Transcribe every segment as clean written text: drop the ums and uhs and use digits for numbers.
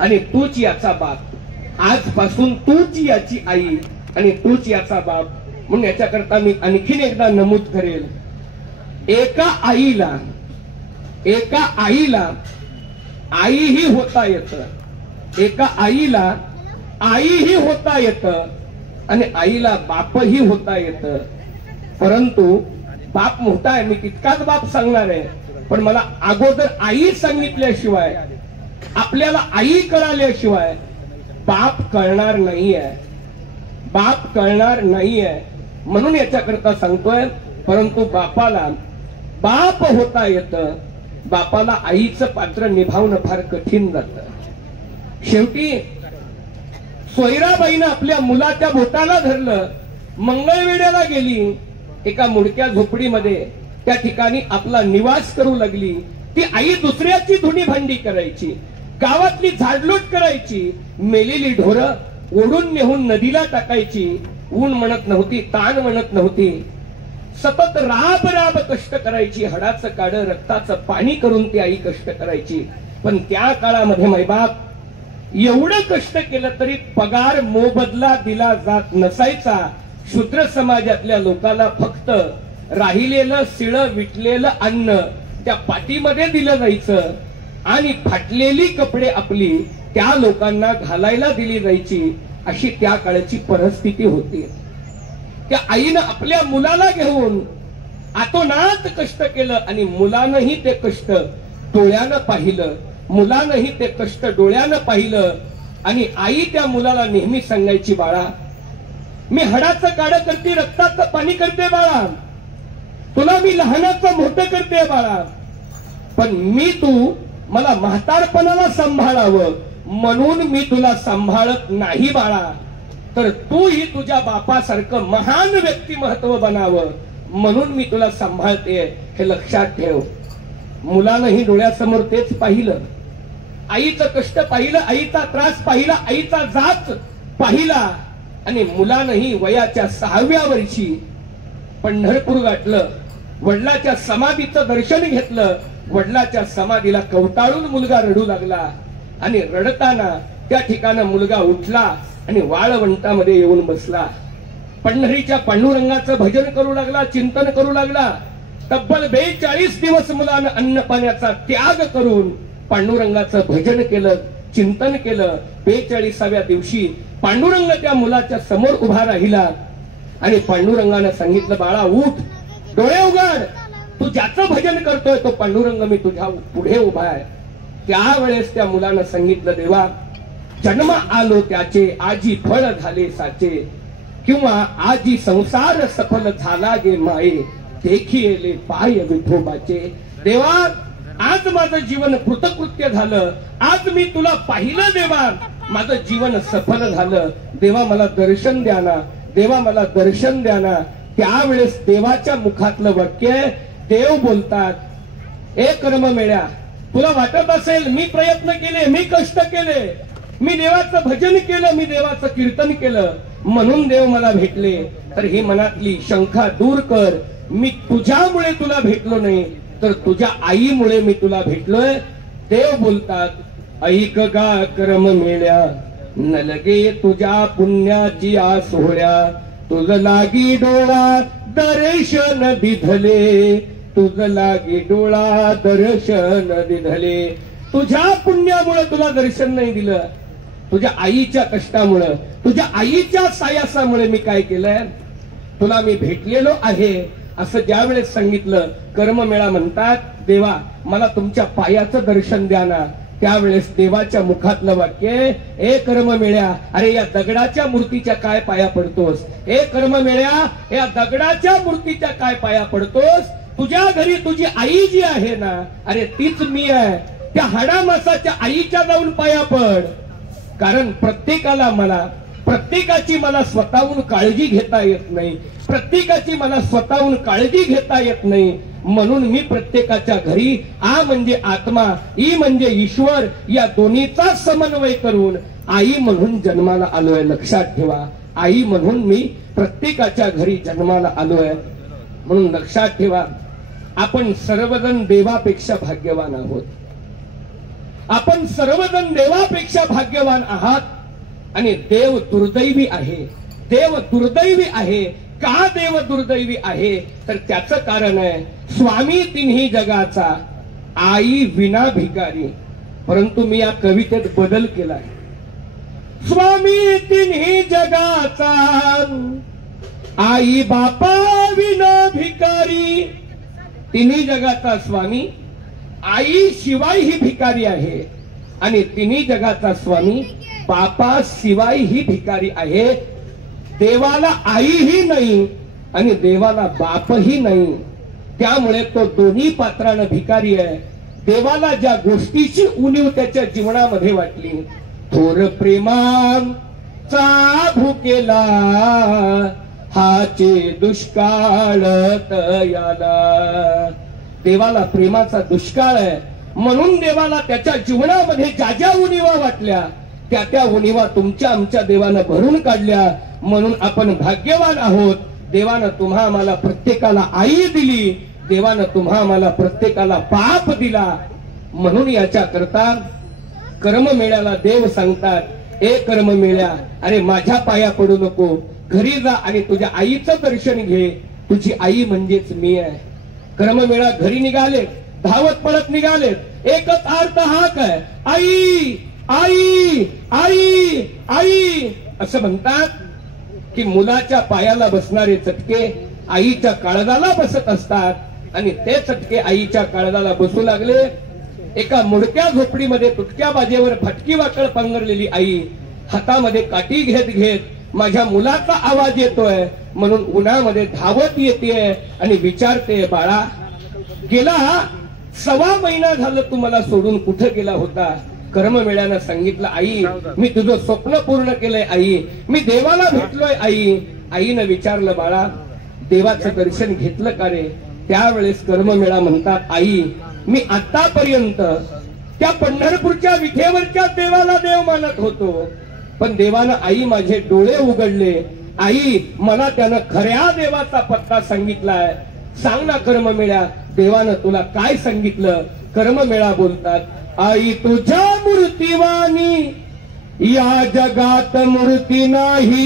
आणि तूच याचा बाप, आजपासून तूच याची आई आणि तूच याचा बाप. म्हणून याच्याकरता मी आणखीन एकदा नमूद करेल, एका आईला आईही होता येतं, एका आईला आईही होता येतं आणि आईला बापही होता येतं. परंतु बाप मोठा आहे, मी तितकाच बाप सांगणार आहे, पण मला अगोदर आई सांगितल्याशिवाय, आपल्याला आई कळाल्याशिवाय बाप कळणार नाहीये, बाप कळणार नाहीये. म्हणून याच्याकरता सांगतोय, परंतु बापाला बाप होता येतं, बापाला आईचं पात्र निभावणं फार कठीण जातं. शेवटी सोयराबाईनं आपल्या मुलाच्या बोटाला धरलं, मंगळवेढ्याला गेली, एका मुडक्या झोपडीमध्ये त्या ठिकाणी आपला निवास करू लागली. ती आई दुसऱ्याची धुणी भांडी करायची, गावातली झाडलूट करायची, मेलेली ढोरं ओढून नेहून नदीला टाकायची. ऊन म्हणत नव्हती, ताण म्हणत नव्हती, सतत राब राब कष्ट करायची. हाडाचं काढ रक्ताचं पाणी करून ती आई कष्ट करायची. पण त्या काळामध्ये मायबाप एवढं कष्ट केलं तरी पगार मोबदला दिला जात नसायचा. शूद्र समाजातल्या लोकांना फक्त राहिलेलं शिळं विटलेलं अन्न त्या पाठीमध्ये दिलं जायचं आणि फाटलेली कपडे आपली त्या लोकांना घालायला दिली जायची. अशी त्या काळाची परिस्थिती होती. त्या आईनं आपल्या मुलाला घेऊन आतोनात कष्ट केलं आणि मुलानंही ते कष्ट डोळ्यानं पाहिलं, मुलानंही ते कष्ट डोळ्यानं पाहिलं. आणि आई त्या मुलाला नेहमी सांगायची, बाळा मी हाडाचं काढ करते, रक्ताचं पाणी करते बाळा, तुला मी लहानाचं मोठं करते बाळा, पण तू मला म्हातारपणाला सांभाळावं म्हणून मी तुला सांभाळत नाही बाळा, तर तूही तुझ्या बापासारखं महान व्यक्तिमत्व बनावं म्हणून मी तुला सांभाळते, हे लक्षात ठेव. मुलानंही डोळ्यासमोर तेच पाहिलं, आईचं कष्ट पाहिलं, आईचा त्रास पाहिला, आईचा जाच पाहिला. आणि मुलानंही वयाच्या 6व्या वर्षी पंढरपूर गाठलं, वडिलाच्या समाधीचं दर्शन घेतलं. वडिलाच्या समाधीला कवटाळून मुलगा रडू लागला आणि रडताना त्या ठिकाणी मुलगा उठला आणि वाळवंटामध्ये येऊन बसला. पंढरीच्या पांडुरंगाचं भजन करू लागला, चिंतन करू लागला. तब्बल 42 दिवस मुलानं अन्न पाण्याचा त्याग करून पांडुरंगाचं भजन केलं, चिंतन केलं. 42व्या दिवशी पांडुरंग त्या मुलाच्या समोर उभा राहिला आणि पांडुरंगानं सांगितलं, बाळा उठ, डोळे उघड, तू ज्याचं भजन करतोय तो पांडुरंग मी तुझ्या पुढे उभा आहे. त्यावेळेस त्या मुलानं सांगितलं, देवा जन्म आलो त्याचे, आजी फळ झाले साचे, किंवा आजी संसार सफल झाला गे माये, देखिले पाय विठोबाचे. देवा आज माझं जीवन कृतकृत्य झालं, आज मी तुला पाहिलं देवा, माझं जीवन सफल झालं. देवा मला दर्शन द्या ना, देवा मला दर्शन द्या ना. त्यावेळेस देवाच्या मुखातलं वाक्य, देव बोलतात, ए कर्म मेळ्या, तुला वाटत असेल मी प्रयत्न केले, मी कष्ट केले, मी देवाचं भजन केलं, मी देवाचं कीर्तन केलं म्हणून देव मला भेटले, तर ही मनातली शंका दूर कर. मी तुझ्यामुळे तुला भेटलो नाही, तर तुझ्या आईमुळे मी तुला भेटलोय. देव बोलतात, ऐक गा कर्म मेळ्या, न लगे तुझ्या पुण्याची आस होळ्या, तुझ लागी डोळा दर्शन दिधले, तुझ लागी डोळा दर्शन दिधले. तुझ्या पुण्यामुळे तुला दर्शन नाही दिलं, तुझ्या आईच्या कष्टामुळे, तुझ्या आईच्या सायासामुळे मी काय केलंय, तुला मी भेटलेलो आहे असं ज्यावेळेस सांगितलं. कर्ममेळा म्हणतात, देवा मला तुमच्या पायाचं दर्शन द्या ना. त्यावेळेस देवाच्या मुखातलं वाक्य, ए कर्ममेळ्या, अरे या दगडाच्या मूर्तीच्या काय पाया पडतोस, ए कर्ममेळ्या या दगडाच्या मूर्तीच्या काय पाया पडतोस, तुझ्या घरी तुझी आई जी आहे ना, अरे तीच मी आहे, त्या हाडामासाच्या आईच्या जाऊन पाया पड. कारण प्रत्येकाची मला स्वतःहून काळजी घेता येत नाही, प्रत्येकाची मला स्वतःहून काळजी घेता येत नाही, म्हणून मी प्रत्येकाच्या घरी आ म्हणजे आत्मा, ई म्हणजे ईश्वर, या दोन्हीचा समन्वय करून आई म्हणून जन्माला आलोय. लक्षात ठेवा, आई म्हणून मी प्रत्येकाच्या घरी जन्माला आलोय. म्हणून लक्षात ठेवा, आपण सर्वजण देवापेक्षा भाग्यवान आहोत. आपण सर्वजण देवापेक्षा भाग्यवान आहात आणि देव दुर्दैवी आहे. देव दुर्दैवी आहे. का देव दुर्दैवी आहे तर त्याचं कारण आहे स्वामी तिन्ही जगाचा आई विना भिकारी. परंतु मी या कवितेत बदल केलाय. स्वामी तिन्ही जगाचा आई बापा विना भिकारी. तिन्ही जगाचा स्वामी आई शिवाय ही भिकारी आहे आणि तिन्ही जगाचा स्वामी बापा शिवाय ही भिकारी आहे. देवाला आईही नाही आणि देवाला बापही नाही. त्यामुळे तो दोन्ही पात्रानं भिकारी आहे. देवाला ज्या गोष्टीची उणीव त्याच्या जीवनामध्ये वाटली, थोर प्रेमाचा भुकेला हाचे दुष्काळ तयाला. देवाला प्रेमाचा दुष्काळ आहे म्हणून देवाला त्याच्या जीवनामध्ये ज्या ज्या उणीवा वाटल्या त्या त्या उणीवा तुमच्या आमच्या देवानं भरून काढल्या. म्हणून आपण भाग्यवान आहोत. देवानं तुम्हा आम्हाला प्रत्येकाला आई दिली. देवानं तुम्हा आम्हाला प्रत्येकाला बाप दिला. म्हणून याच्या करता कर्ममेळ्याला देव सांगतात, ए कर्ममेळ्या, अरे माझ्या पाया पडू नको, घरी जा आणि तुझ्या आईचं दर्शन घे. तुझी आई म्हणजेच मी आहे. कर्ममेळा घरी निघाले, धावत पडत निघालेत. एकच अर्थ हाक आहे, आई आई आई आई असं म्हणतात की मुलाच्या पायाला बसणारे चटके आईच्या काळजाला बसत असतात आणि ते चटके आईच्या काळजाला बसू लागले. एका मुडक्या झोपडीमध्ये तुटक्या बाजेवर फटकी वाकळ पांघरलेली आई हातामध्ये काठी घेत घेत माझ्या मुलाचा आवाज येतोय म्हणून उन्हामध्ये धावत येते आणि विचारते, बाळा गेला 1.25 महिना झालं तू मला सोडून कुठे गेला होता. कर्ममेळ्यानं सांगितलं, आई मी तुझं स्वप्न पूर्ण केलंय आई, मी देवाला भेटलोय आई. आईनं विचारलं, बाळा देवाचं दर्शन घेतलं का रे. त्यावेळेस कर्ममेळा म्हणतात, आई मी आतापर्यंत त्या पंढरपूरच्या विठेवरच्या देवाला देव मानत होतो, पण देवानं आई माझे डोळे उघडले. आई मला त्यानं खऱ्या देवाचा पत्ता सांगितलाय. सांग ना कर्ममेळ्या, देवानं तुला काय सांगितलं. कर्ममेळा बोलतात, आई तुझ्या मूर्तिवानी या जगात मूर्ती नाही.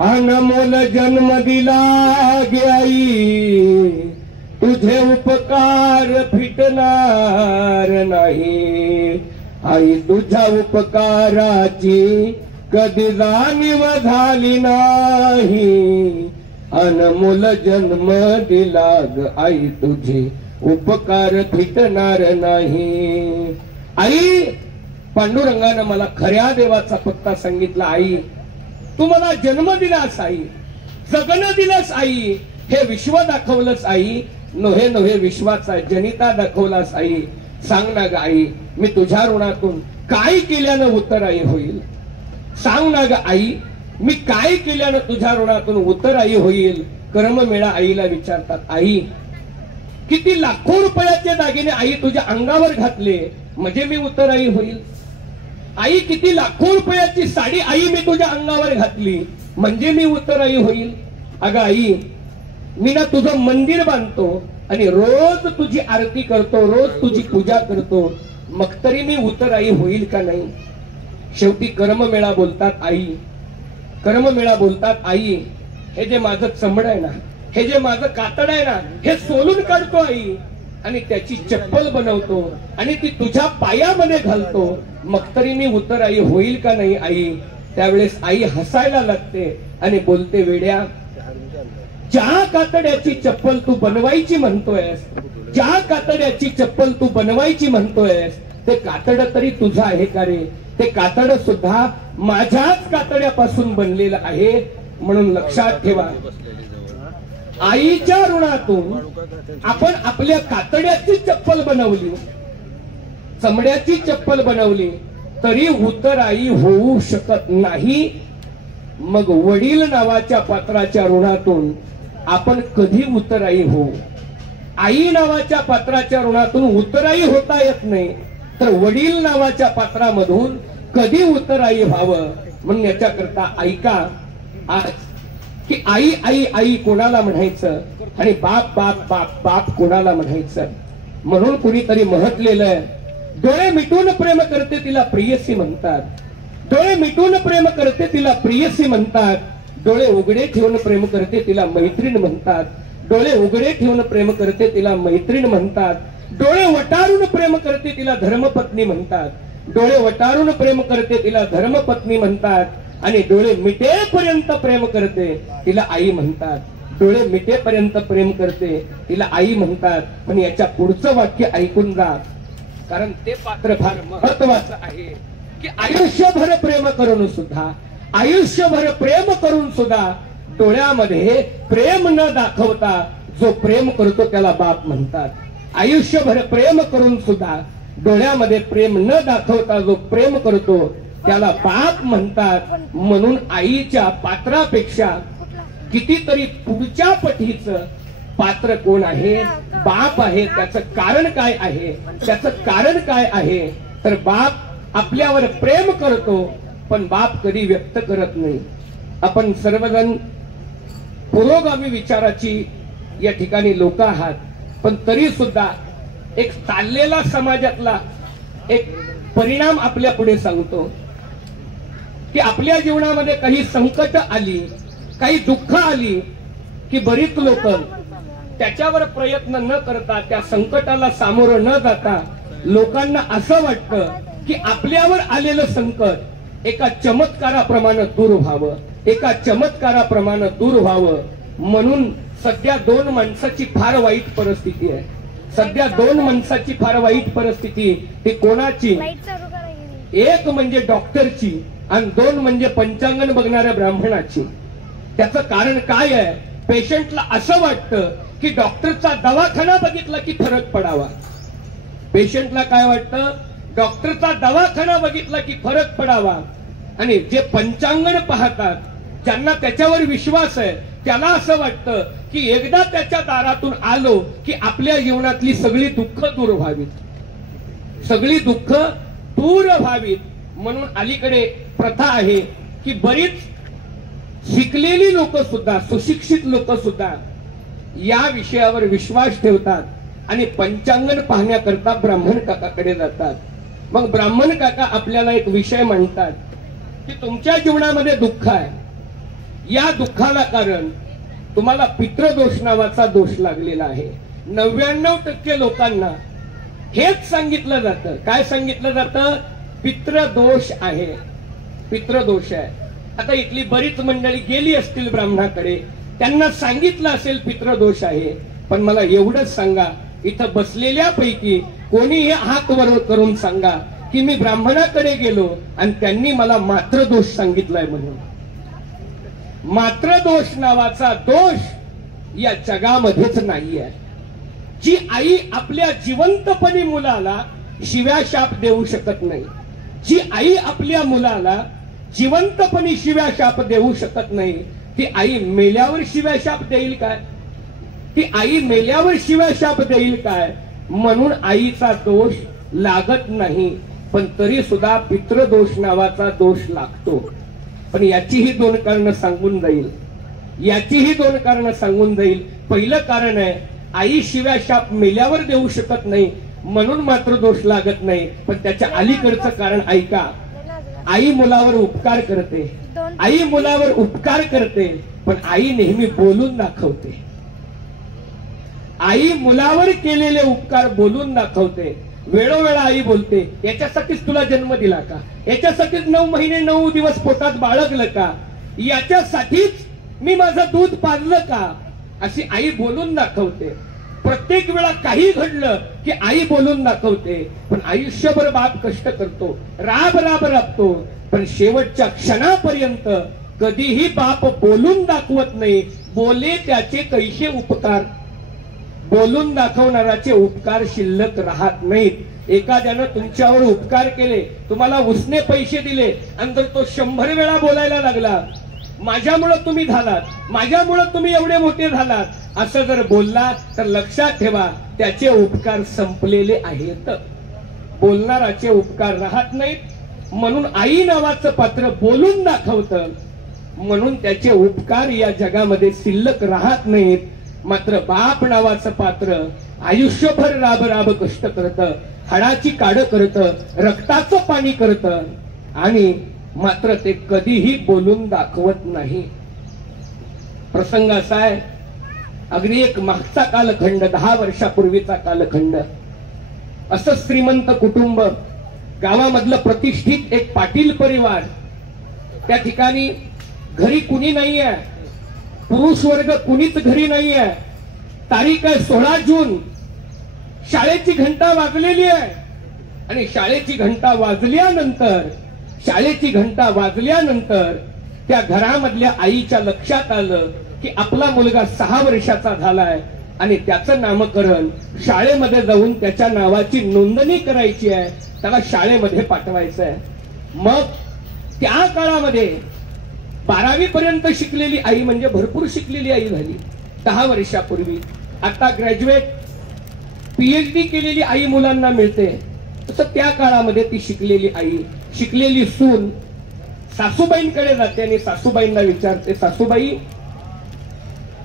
अनमोल जन्म दिला गे आई, तुझे उपकार फिटणार नाही. आई तुझ्या उपकाराची कधी जाणीव झाली नाही. अनमोल जन्म दिला ग आई, तुझे उपकार फिटणार नाही. आई पांडुरंगानं मला खऱ्या देवाचा पत्ता सांगितला. आई तू मला जन्म दिलास आई, जगणं दिलंस आई, हे विश्व दाखवलंस आई, नोहे नोहे विश्वाचा जनिता दाखवलास आई. सांग ना ग आई, मी तुझ्या ऋणातून काय केल्यानं उत्तराई होईल. सांग ना ग आई, मी काय केल्यानं तुझ्या ऋणातून उत्तराई होईल. कर्ममेळा आईला विचारतात, आई किती लाखो रुपयाचे दागिने आई तुझ्या अंगावर घातले म्हणजे मी उत्तराई होईल. आई किती लाखो रुपयाची साडी आई मी तुझ्या अंगावर घातली म्हणजे मी उत्तराई होईल. अगं आई मी ना तुझं मंदिर बांधतो आणि रोज तुझी आरती करतो, रोज तुझी पूजा करतो, मग तरी मी उत्तराई होईल का नाही. शेवटी कर्ममेळा बोलतात, आई कर्ममेळा बोलतात, आई हे जे माझं चमड आहे ना, हे जे माझं कातड आहे ना, हे सोलून काढतो आई आणि त्याची चप्पल बनवतो आणि ती तुझ्या पायामध्ये घालतो, मग तरी मी उत्तराई होईल का नाही आई. त्यावेळेस आई हसायला लागते आणि बोलते, वेड्या ज्या कातड्याची चप्पल तू बनवायची म्हणतोयस, ज्या कातड्याची चप्पल तू बनवायची म्हणतोयस, ते कातड तरी तुझं आहे का रे. ते कातड सुद्धा माझ्याच कातड्यापासून बनलेलं आहे. म्हणून लक्षात ठेवा, आईच्या ऋणातून आपण आपल्या कातड्याची चप्पल बनवली, चमड्याची चप्पल बनवली तरी उत्तराई होऊ शकत नाही. मग वडील नावाच्या पात्राच्या ऋणातून आपण कधी उत्तराई होऊ. आई नावाच्या पात्राच्या ऋणातून उत्तराई होता येत नाही, तर वडील नावाच्या पात्रामधून कधी उत्तराई व्हावं. म्हणून याच्याकरता ऐका आज की आई आई आई कोणाला म्हणायचं आणि बाप बाप बाप बाप कोणाला म्हणायचं. म्हणून कुणीतरी म्हटलेलं आहे, डोळे मिटून प्रेम करते तिला प्रियसी म्हणतात, डोळे मिटून प्रेम करते तिला प्रियसी म्हणतात, डोळे उघडे ठेवून प्रेम करते तिला मैत्रीण म्हणतात, डोळे उघडे ठेवून प्रेम करते तिला मैत्रीण म्हणतात, डोळे वटारून प्रेम करते तिला धर्मपत्नी म्हणतात, डोळे वटारून प्रेम करते तिला धर्मपत्नी म्हणतात, आणि डोळे मिटेपर्यंत प्रेम करते तिला आई म्हणतात, डोळे मिटेपर्यंत प्रेम करते तिला आई म्हणतात. पण याच्या पुढचं वाक्य ऐकून जा, कारण ते पात्र फार महत्वाचं आहे की आयुष्यभर प्रेम करून सुद्धा, आयुष्यभर प्रेम करून सुद्धा डोळ्यामध्ये प्रेम न दाखवता जो प्रेम करतो त्याला बाप म्हणतात. आयुष्यभर प्रेम करून सुद्धा डोळ्यामध्ये प्रेम न दाखवता जो प्रेम करतो त्याला बाप म्हणतात. म्हणून आईच्या पात्रापेक्षा कितीतरी पुढच्या पटीचं पात्र कोण आहे? बाप आहे. त्याचं कारण काय आहे? त्याचं कारण काय आहे? तर बाप आपल्यावर प्रेम करतो, पण बाप कधी व्यक्त करत नाही. आपण सर्वजण पुरोगामी विचाराची या ठिकाणी लोक आहात, पण तरी सुद्धा एक चाललेला समाजातला एक परिणाम आपल्या पुढे सांगतो की आपल्या जीवनामध्ये काही संकट आली, काही दुःख आली की बरीच लोक त्याच्यावर प्रयत्न न करता, त्या संकटाला सामोरं न जाता लोकांना असं वाटतं की आपल्यावर आलेलं संकट एका चमत्काराप्रमाणे दूर व्हावं, एका चमत्काराप्रमाणे दूर व्हावं. म्हणून सध्या दोन माणसाची फार वाईट परिस्थिती आहे. सध्या दोन माणसाची फार वाईट परिस्थिती. ती कोणाची? एक म्हणजे डॉक्टरची आणि दोन म्हणजे पंचांगण बघणाऱ्या ब्राह्मणाची. त्याचं कारण काय आहे? पेशंटला असं वाटतं की डॉक्टरचा दवाखाना बघितला की फरक पडावा. पेशंटला काय वाटतं? डॉक्टरचा दवाखाना बघितला की फरक पडावा. आणि जे पंचांगण पाहतात, ज्यांना त्याच्यावर विश्वास आहे, त्याला असं वाटतं की एकदा त्याच्या दारातून आलो की आपल्या जीवनातली सगळी दुःख दूर व्हावीत, सगळी दुःख दूर व्हावीत. म्हणून अलीकडे प्रथा आहे की बरीच शिकलेली लोक सुद्धा, सुशिक्षित लोक सुद्धा या विषयावर विश्वास ठेवतात आणि पंचांगण पाहण्याकरता ब्राह्मण काकाकडे जातात. मग ब्राह्मण काका आपल्याला एक विषय म्हणतात की तुमच्या जीवनामध्ये दुःख आहे, या दुःखाला कारण तुम्हाला पितृदोष नावाचा दोष लागलेला आहे. 99% लोकांना हेच सांगितलं जातं. काय सांगितलं जातं? पितृदोष आहे, पितृदोष आहे. आता इथली बरीच मंडळी गेली असतील ब्राह्मणाकडे, त्यांना सांगितलं असेल पितृदोष आहे. पण मला एवढंच सांगा, इथं बसलेल्यापैकी कोणी हात वर करून सांगा की मी ब्राह्मणाकडे गेलो आणि त्यांनी मला मातृदोष सांगितलाय म्हणून. मातृदोष नावाचा दोष या जगामध्येच नाहीये. जी आई आपल्या जिवंतपणी मुलाला शिव्या शाप देऊ शकत नाही, जी आई आपल्या मुलाला जिवंतपणी शिव्या शाप देऊ शकत नाही, ती आई मेल्यावर शिव्या शाप देईल काय? ती आई मेल्यावर शिव्या शाप देईल काय? म्हणून आईचा दोष लागत नाही, पण तरी सुद्धा पितृदोष नावाचा दोष लागतो. पण याचीही दोन कारणं सांगून जाईल, याचीही दोन कारणं सांगून जाईल. पहिलं कारण आहे, आई शिव्या शाप मेल्यावर देऊ शकत नाही म्हणून मात्र दोष लागत नाही. पण त्याच्या अलीकडचं कारण ऐका. आई मुलावर उपकार करते, आई मुलावर उपकार करते, पण आई नेहमी बोलून दाखवते. आई मुलावर केलेले उपकार बोलून दाखवते. वेळोवेळा आई बोलते, याच्यासाठीच तुला जन्म दिला का? याच्यासाठीच 9 महिने 9 दिवस पोटात बाळगलं का? याच्यासाठीच मी माझं दूध पाजलं का? अशी आई बोलून दाखवते. प्रत्येक वेळा काही घडलं की आई बोलून दाखवते. पण आयुष्यभर बाप कष्ट करतो, राब राब राबतो, पण शेवटच्या क्षणापर्यंत कधीही बाप बोलून दाखवत नाही. बोले त्याचे कैसे उपकार, बोलून दाखवणाराचे उपकार शिल्लक राहत नाहीत. एखाद्यानं तुमच्यावर उपकार केले, तुम्हाला उसने पैसे दिले, नंतर तो 100 वेळा बोलायला लागला, माझ्यामुळे तुम्ही झालात, माझ्यामुळे तुम्ही एवढे मोठे झालात, असं जर बोलला तर लक्षात ठेवा त्याचे उपकार संपलेले आहेत. बोलणाराचे उपकार राहत नाहीत. म्हणून आई नावाचं पात्र बोलून दाखवतं, म्हणून त्याचे उपकार या जगामध्ये शिल्लक राहत नाहीत. मात्र बाप नावाचं पात्र आयुष्यभर राब राब कष्ट करत, हाडाची काढ करत, रक्ताचं पाणी करत आणि मात्र ते कधीही बोलून दाखवत नाही. प्रसंग असा आहे, अगदी एक मागचा कालखंड, 10 वर्षापूर्वीचा कालखंड. असं श्रीमंत कुटुंब, गावामधलं प्रतिष्ठित एक पाटील परिवार. त्या ठिकाणी घरी कुणी नाहीये, पुरुष वर्ग कुणीच घरी नाहीये. तारीख आहे 16 जून. शाळेची घंटा वाजलेली आहे आणि शाळेची घंटा वाजल्यानंतर त्या घरामधल्या आईच्या लक्षात आलं की आपला मुलगा 6 वर्षाचा झालाय आणि त्याचं नामकरण शाळेमध्ये जाऊन त्याच्या नावाची नोंदणी करायची आहे, त्याला शाळेमध्ये पाठवायचं आहे. मग त्या काळामध्ये 12वी पर्यंत शिकलेली आई म्हणजे भरपूर शिकलेली आई झाली 10 वर्षापूर्वी. आता ग्रॅज्युएट PhD केलेली आई मुलांना मिळते. तसं त्या काळामध्ये ती शिकलेली आई, शिकलेली सून सासूबाईंकडे जाते आणि सासूबाईंना विचारते, सासूबाई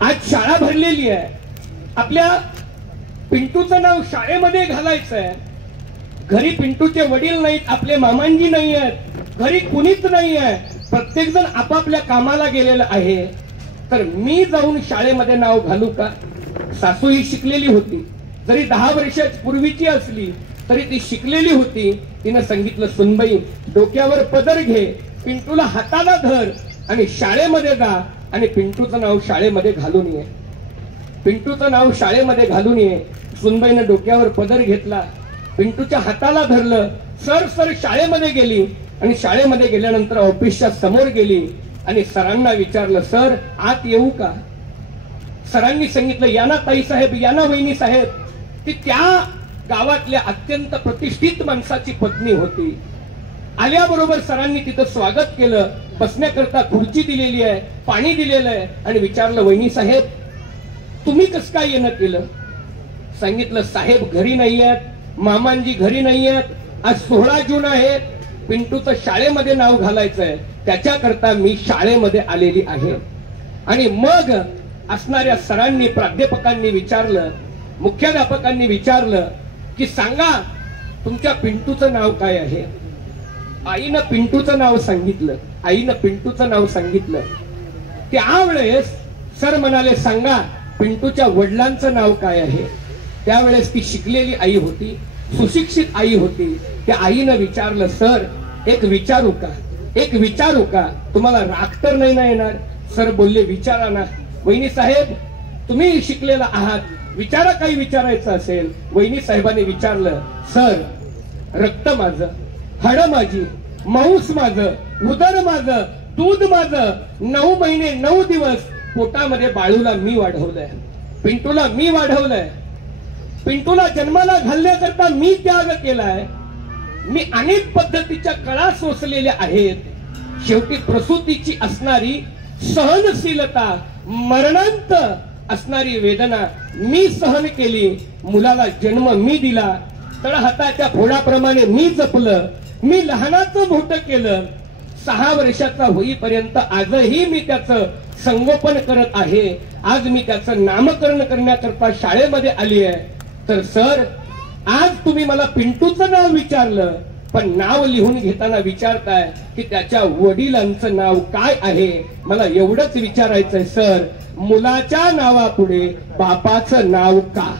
आज शाळा भरलेली आहे, आपल्या पिंटूचं नाव शाळेमध्ये घालायचंय. घरी पिंटूचे वडील नाहीत, आपले मामांजी नाही आहेत, घरी कुणीच नाही आहे, प्रत्येक जण आपापल्या कामाला गेलेलं आहे, तर मी जाऊन शाळेमध्ये नाव घालू का? सासू ही शिकलेली होती, जरी 10 वर्षापूर्वीची असली तरी ती शिकलेली होती. तिनं सांगितलं, सुनबाई डोक्यावर पदर घे, पिंटूला हाताला धर आणि शाळेमध्ये जा आणि पिंटूचं नाव शाळेमध्ये घालून ये. पिंटूचं नाव शाळेमध्ये घालून ये. सुनबाईनं डोक्यावर पदर घेतला, पिंटूच्या हाताला धरलं, सर शाळेमध्ये गेली आणि शाळेमध्ये गेल्यानंतर ऑफिसच्या समोर गेली आणि सरांना विचारलं, सर आत येऊ का? सरांनी सांगितलं, या ना ताई साहेब, या ना वहिनी साहेब. ती त्या गावातल्या अत्यंत प्रतिष्ठित माणसाची पत्नी होती. आल्याबरोबर सरांनी तिथं स्वागत केलं, बसण्याकरता खुर्ची दिलेली आहे, पाणी दिलेलं आहे आणि विचारलं, वहिनी साहेब तुम्ही कसं काय येणं केलं? सांगितलं, साहेब घरी नाही आहेत, मामांजी घरी नाही आहेत, आज 16 जून आहे, पिंटूचं शाळेमध्ये नाव घालायचंय, त्याच्याकरता मी शाळेमध्ये आलेली आहे. आणि मग असणाऱ्या सरांनी, प्राध्यापकांनी विचारलं, मुख्याध्यापकांनी विचारलं की सांगा तुमच्या पिंटूचं नाव काय आहे? आईनं पिंटूचं नाव सांगितलं. त्यावेळेस सर म्हणाले, सांगा पिंटूच्या वडिलांचं नाव काय आहे? त्यावेळेस ती शिकलेली आई होती, सुशिक्षित आई होती. त्या आईनं विचारलं, सर एक विचारू का? तुम्हाला राग तर नाही ना येणार? सर बोलले, विचारा ना. वहिनी साहेब तुम्ही शिकलेला आहात, विचारा, काही विचारायचं असेल. वहिनी साहेबांनी विचारलं, सर रक्त माझं, हाड माझी, मांस माझं, उदर माझं, दूध माझं, 9 महिने 9 दिवस पोटामध्ये बाळूला मी वाढवलंय, पिंटूला मी वाढवलंय, पिंटूला जन्माला घालण्याकरता मी त्याग केलाय, मी अनेक पद्धतीच्या कळा सोसलेल्या आहेत. शेवटी प्रसूतीची असणारी सहनशीलता, मरणांत असणारी वेदना मी सहन केली, मुलाला जन्म मी दिला, तळहाताच्या फोडाप्रमाणे मी जपलं, मी लहानाचं मोठं केलं, 6 वर्षाचा होईपर्यंत आजही मी त्याचं संगोपन करत आहे. आज मी त्याचं नामकरण करण्याकरता शाळेमध्ये आली आहे. तर सर आज तुम्ही मला पिंटूचं नाव विचारलं, पण नाव लिहून घेताना विचारताय की त्याच्या वडिलांचं नाव काय आहे? मला एवढंच विचारायचंय सर, मुलाच्या नावापुढे बापाचं नाव का?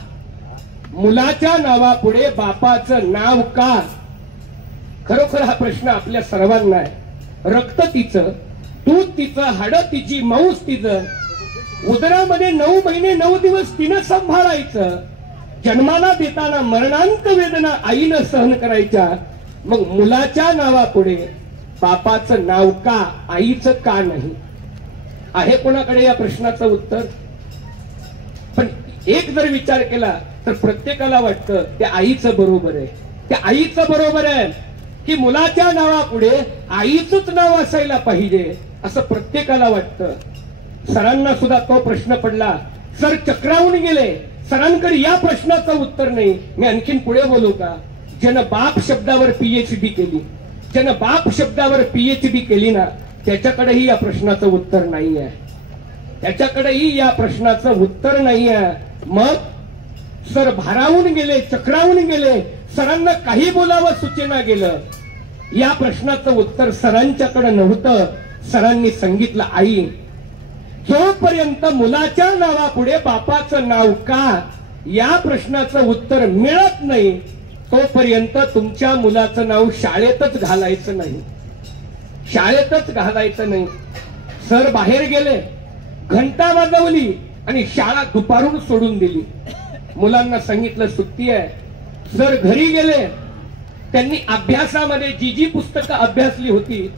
मुलाच्या नावापुढे बापाचं नाव का? खरोखर हा प्रश्न आपल्या सर्वांना आहे. रक्त तिचं, दूध तिचं, हाडं तिची, मांस तिचं, उदरामध्ये 9 महिने 9 दिवस तिनं सांभाळायचं, जन्माला देताना मरणांत वेदना आईनं सहन करायच्या. मग मुलाच्या नावापुढे बापाचं नाव का, आईचं का नाही? आहे कोणाकडे या प्रश्नाचं उत्तर? पण एक जर विचार केला तर प्रत्येकाला वाटतं त्या आईचं बरोबर आहे, त्या आईचं बरोबर आहे की मुलाच्या नावापुढे आईचंच नाव असायला पाहिजे असं प्रत्येकाला वाटतं. सरांना सुद्धा तो प्रश्न पडला. सर चक्रावून गेले, सरांकडे या प्रश्नाचं उत्तर नाही. मी आणखीन पुढे बोलू का? ज्यानं बाप शब्दावर PhD केली, ज्यानं बाप शब्दावर PhD केली ना, त्याच्याकडेही या प्रश्नाचं उत्तर नाही आहे. त्याच्याकडेही या प्रश्नाचं उत्तर नाही आहे. मग सर भारावून गेले, चक्रावून गेले, सरांना काही बोलावं सुचेना गेलं. या प्रश्नाचं उत्तर सरांच्याकडे नव्हतं. सरांनी सांगितलं, आई, जोपर्यंत मुलाच्या नावापुढे बापाचं नाव का या प्रश्नाचं उत्तर मिळत नाही तोपर्यंत तुमच्या मुलाचं नाव शाळेतच घालायचं नाही, शाळेतच घालायचं नाही. सर बाहेर गेले, घंटा वाजवली आणि शाळा दुपारून सोडून दिली. मुलांना सांगितलं सुट्टी आहे. सर घरी गेले. त्यांनी अभ्यासामध्ये जी जी पुस्तकं अभ्यासली होती,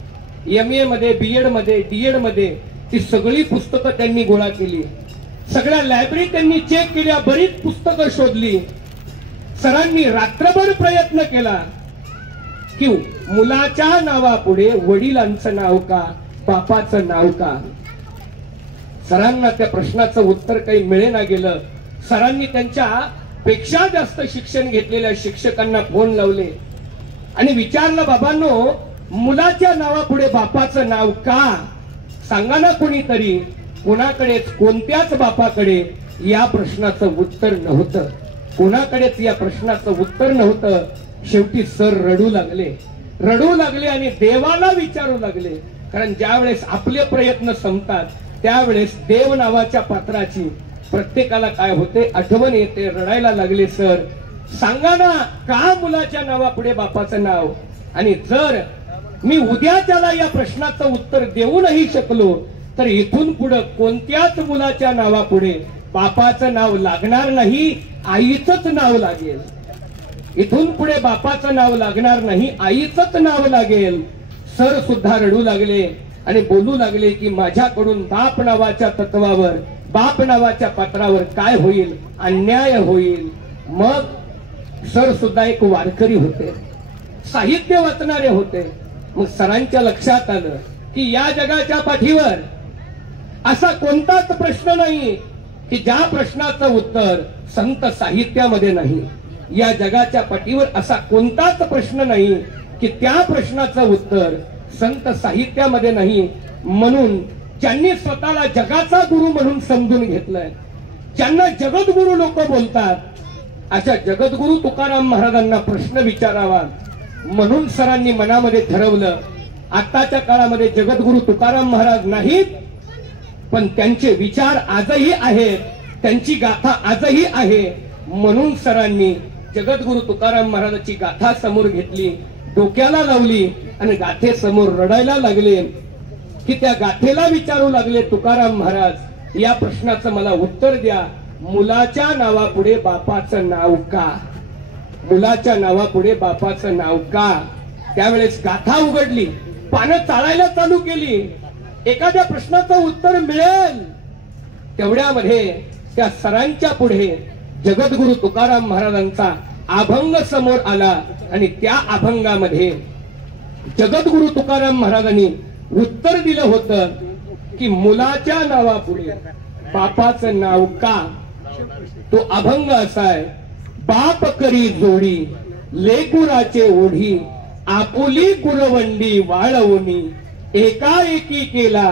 MA मध्ये, BEd मध्ये, DEd मध्ये, ती सगळी पुस्तकं त्यांनी गोळा केली. सगळ्या लायब्ररी त्यांनी चेक केल्या, बरीच पुस्तकं शोधली. सरांनी रात्रभर प्रयत्न केला की मुलाच्या नावापुढे वडिलांचं नाव का, बापाचं नाव का. सरांना त्या प्रश्नाचं उत्तर काही मिळेना गेलं. सरांनी त्यांच्या पेक्षा जास्त शिक्षण घेतलेल्या शिक्षकांना फोन लावले आणि विचारलं, बाबांनो, मुलाच्या नावापुढे बापाचं नाव का, सांगा ना कोणीतरी. कोणाकडेच, कोणत्याच बापाकडे या प्रश्नाचं उत्तर नव्हतं. कोणाकडेच या प्रश्नाचं उत्तर नव्हतं. शेवटी सर रडू लागले आणि देवाला विचारू लागले. कारण ज्या वेळेस आपले प्रयत्न संपतात त्यावेळेस देव नावाच्या पात्राची प्रत्येकाला काय होते, आठवण येते. रडायला लागले, सर सांगा ना का मुलाच्या नावापुढे बापाचं नाव. आणि जर मी उद्या त्याला या प्रश्नाचं उत्तर देऊ नाही शकलो तर इथून पुढे कोणत्याच मुलाच्या नावापुढे बापाचं नाव लागणार नाही, आईचंच नाव लागेल. इथून पुढे बापाचं नाव लागणार नाही, आईचंच नाव लागेल. सर सुद्धा रडू लागले आणि बोलू लागले की माझ्याकडून बाप नावाच्या तत्वावर, बाप नावाच्या पात्रावर काय होईल, अन्याय होईल. मग सर सुद्धा एक वारकरी होते, साहित्य वाचणारे होते. मग सरांच्या लक्षात आलं की या जगाच्या पाठीवर असा कोणताच प्रश्न नाही की ज्या प्रश्नाचं उत्तर संत साहित्यामध्ये नाही. या जगाच्या पाठीवर असा कोणताच प्रश्न नाही की त्या प्रश्नाचं उत्तर संत साहित्यामध्ये नाही. म्हणून ज्यांनी स्वतःला जगाचा गुरु म्हणून समजून घेतलंय, ज्यांना जगद्गुरु लोक बोलतात, अशा जगद्गुरु तुकाराम महाराजांना प्रश्न विचारावा. म्हणून सरांनी मनामध्ये ठरवलं, आताच्या काळामध्ये जगद्गुरु तुकाराम महाराज नाहीत, पण त्यांचे विचार आजही आहेत, त्यांची गाथा आजही आहे. म्हणून सरांनी जगद्गुरु तुकाराम महाराजांची गाथा समोर घेतली, डोक्याला लावली आणि गाथेसमोर रडायला लागले. की त्या गाथेला विचारू लागले, तुकाराम महाराज, या प्रश्नाचं मला उत्तर द्या. मुलाच्या नावापुढे बापाचं नाव का, मुलाच्या नावापुढे बापाचं नाव का. त्यावेळेस गाथा उघडली, पानं चाळायला चालू केली. एखाद्या प्रश्नाचं उत्तर मिळेल तेवढ्यामध्ये त्या सरांच्या पुढे जगद्गुरु तुकाराम महाराजांचा अभंग समोर आला आणि त्या अभंगामध्ये जगद्गुरु तुकाराम महाराजांनी उत्तर दिलं होतं की मुलाच्या नावापुढे बापाचं नाव का. तो अभंग असा आहे, बाप करी जोडी लेकुराचे ओढी, आपुली कुरवंडी वाळवणी, एकाएकी केला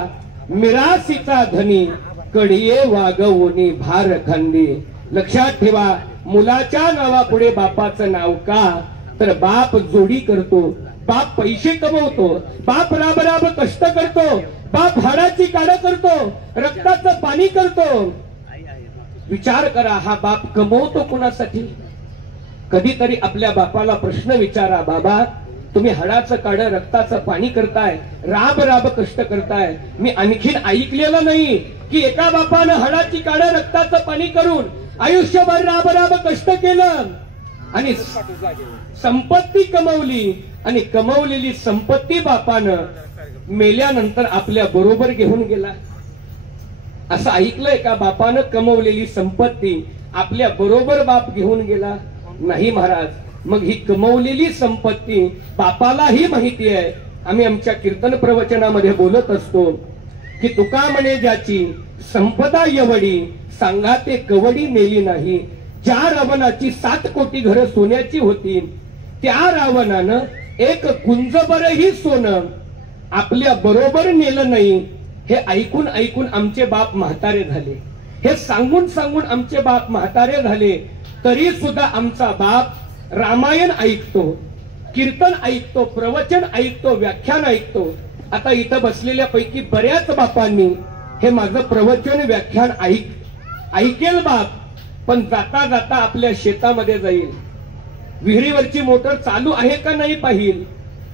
मिरासीचा धनी, कडिये वागवणी भार खांदी. लक्षात ठेवा, मुलाच्या नावापुढे बापाचं नाव का, तर बाप जोडी करतो, बाप पैसे कमवतो, बाप राब राब कष्ट करतो, बाप हाडाची काढ करतो, रक्ताचं पाणी करतो. विचार करा, हा बाप कमवतो कुणासाठी. कधीतरी आपल्या बापाला प्रश्न विचारा, बाबा तुम्ही हाडाचं काढ, रक्ताचं पाणी करताय, राब राब कष्ट करताय. मी आणखीन ऐकलेलं नाही की एका बापानं हाडाची काढ, रक्ताचं पाणी करून आयुष्यभर राब राब कष्ट केलं आणि संपत्ती कमवली आणि कमवलेली संपत्ती बापानं मेल्यानंतर आपल्या बरोबर घेऊन गेला. असं ऐकलंय का, बापानं कमवलेली संपत्ती आपल्या बरोबर बाप घेऊन गेला? नाही महाराज. मग ही कमवलेली संपत्ती बापालाही माहिती आहे. आम्ही आमच्या कीर्तन प्रवचनामध्ये बोलत असतो की तुका म्हणे ज्याची संपदा एवढी, सांगा ते कवडी नेली नाही. ज्या रावणाची 7 कोटी घरं सोन्याची होती, त्या रावणानं एक गुंजभरही सोनं आपल्या बरोबर नेलं नाही. हे ऐकून ऐकून आमचे बाप म्हातारे झाले, हे सांगून सांगून आमचे बाप म्हातारे झाले, तरी सुद्धा आमचा बाप रामायण ऐकतो, कीर्तन ऐकतो, प्रवचन ऐकतो, व्याख्यान ऐकतो. आता इथं बसलेल्या पैकी बऱ्याच बापांनी हे माझं प्रवचन व्याख्यान ऐकेल बाप, पण जाता जाता आपल्या शेतामध्ये जाईल, विहिरीवरची मोटर चालू आहे का नाही पाहिल,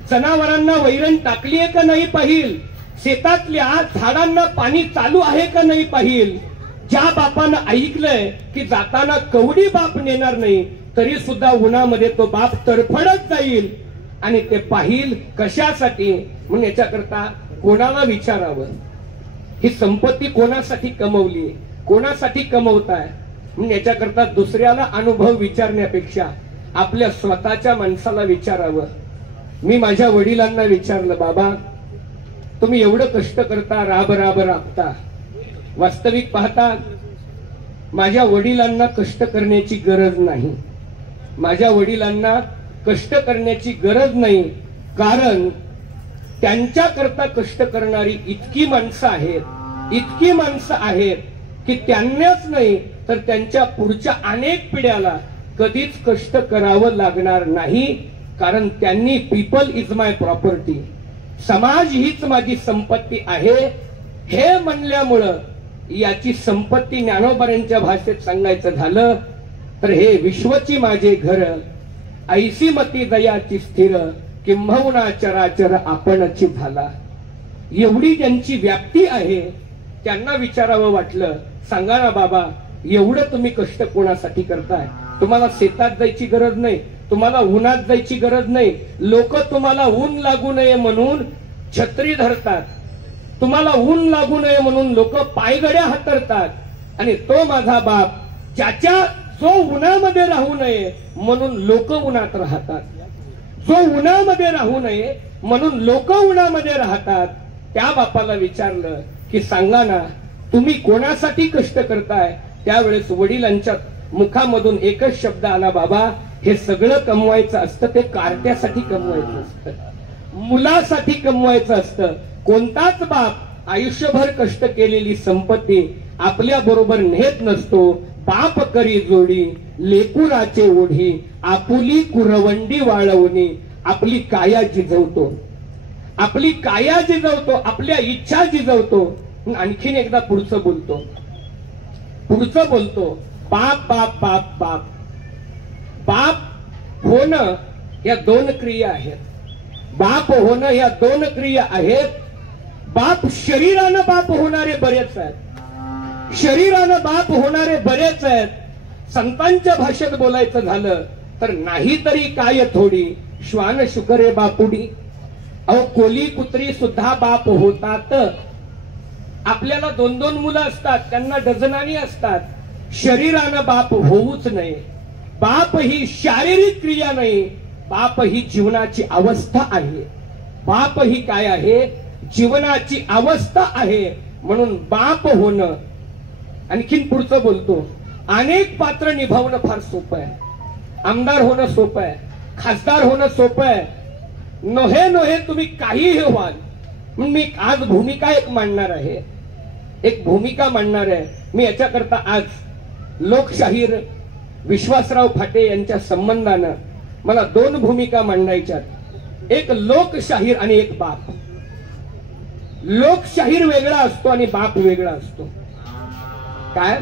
जनावरांना वैरण टाकली आहे का नाही पाहिल, शेतातल्या झाडांना पाणी चालू आहे का नाही पाहिल. ज्या बापानं ऐकलंय की जाताना कवडी बाप नेणार नाही, तरी सुद्धा उन्हामध्ये तो बाप तरफडत जाईल आणि ते पाहिल कशासाठी. म्हणून याच्याकरता कोणाला विचारावं, ही संपत्ती कोणासाठी कमवली, कोणासाठी कमवताय. म्हणून याच्याकरता दुसऱ्याला अनुभव विचारण्यापेक्षा आपल्या स्वतःच्या माणसाला विचारावं. मी माझ्या वडिलांना विचारलं, बाबा तुम्ही एवढं कष्ट करता, राब राबता, वास्तविक पाहता माझ्या वडिलांना कष्ट करण्याची गरज नाही, माझ्या वडिलांना कष्ट करण्याची गरज नाही, कारण त्यांच्याकरता कष्ट करणारी इतकी माणसं आहेत, इतकी माणसं आहेत की त्यांनाच नाही तर त्यांच्या पुढच्या अनेक पिढ्याला कधीच कष्ट करावं लागणार नाही. कारण त्यांनी पीपल इज माय प्रॉपर्टी, समाज हीच माझी संपत्ती आहे हे म्हणल्यामुळं याची संपत्ती ज्ञानोबांच्या भाषेत सांगायचं झालं तर हे विश्वची माझे घर, ऐसी मती दयाची स्थिर, किंबहुना चराचर आपणची झाला. एवढी ज्यांची व्याप्ती आहे त्यांना विचारावं वाटलं, सांगा ना बाबा एवढं तुम्ही कष्ट कोणासाठी करताय. तुम्हाला शेतात जायची गरज नाही, तुम्हाला उन्हात जायची गरज नाही, लोक तुम्हाला ऊन लागू नये म्हणून छत्री धरतात, तुम्हाला ऊन लागू नये म्हणून लोक पायगड्या हातरतात, आणि तो माझा बाप जो उन्हामध्ये राहू नये म्हणून लोक उन्हात राहतात, जो उन्हामध्ये राहू नये म्हणून लोक उन्हामध्ये राहतात. त्या बापाला विचारलं की सांगा ना तुम्ही कोणासाठी कष्ट करताय. त्यावेळेस वडिलांच्या मुखामधून एकच शब्द आला, बाबा हे सगळं कमवायचं असतं ते कार्ट्यासाठी कमवायचं असतं, मुलासाठी कमवायचं असतं. कोणताच बाप आयुष्यभर कष्ट केलेली संपत्ती आपल्या बरोबर नेत नसतो. बाप करी जोडी लेकुराचे ओढी, आपुली कुरवंडी वाळवणी, आपली काया जिजवतो, आपली काया जिजवतो, आपल्या इच्छा जिजवतो. आणखीन एकदा पुढचं बोलतो, बाप बाप बाप बाप. बाप होणं या दोन क्रिया आहेत, बाप होणं या दोन क्रिया आहेत. बाप शरीरानं बाप होणारे बरेच आहेत, शरीरानं बाप होणारे बरेच आहेत. संतांच्या भाषेत बोलायचं झालं तर नाही तरी काय थोडी श्वान शुकरे बापुडी. अहो कोली कुत्री सुद्धा बाप होतात. आपल्याला 2-2 मुलं असतात, त्यांना डझनानी असतात. शरीरानं बाप होऊच नये. बाप ही शारीरिक क्रिया नाही, बाप ही जीवनाची अवस्था आहे. बाप ही काय आहे, जीवनाची अवस्था आहे. म्हणून बाप होणं. आणखीन पुढचं बोलतो, अनेक पात्र निभावणं फार सोपं आहे. आमदार होणं सोपं आहे, खासदार होणं सोपं आहे. नोहे तुम्ही काहीही व्हाल. मी आज भूमिका एक मांडणार आहे, एक भूमिका मांडणार आहे. मी याच्याकरता आज लोकशाहीर विश्वासराव फाटे यांच्या संबंधानं मला 2 भूमिका मांडायच्या. एक लोकशाहीर आणि एक बाप. लोकशाहीर वेगळा असतो आणि बाप वेगळा असतो. काय,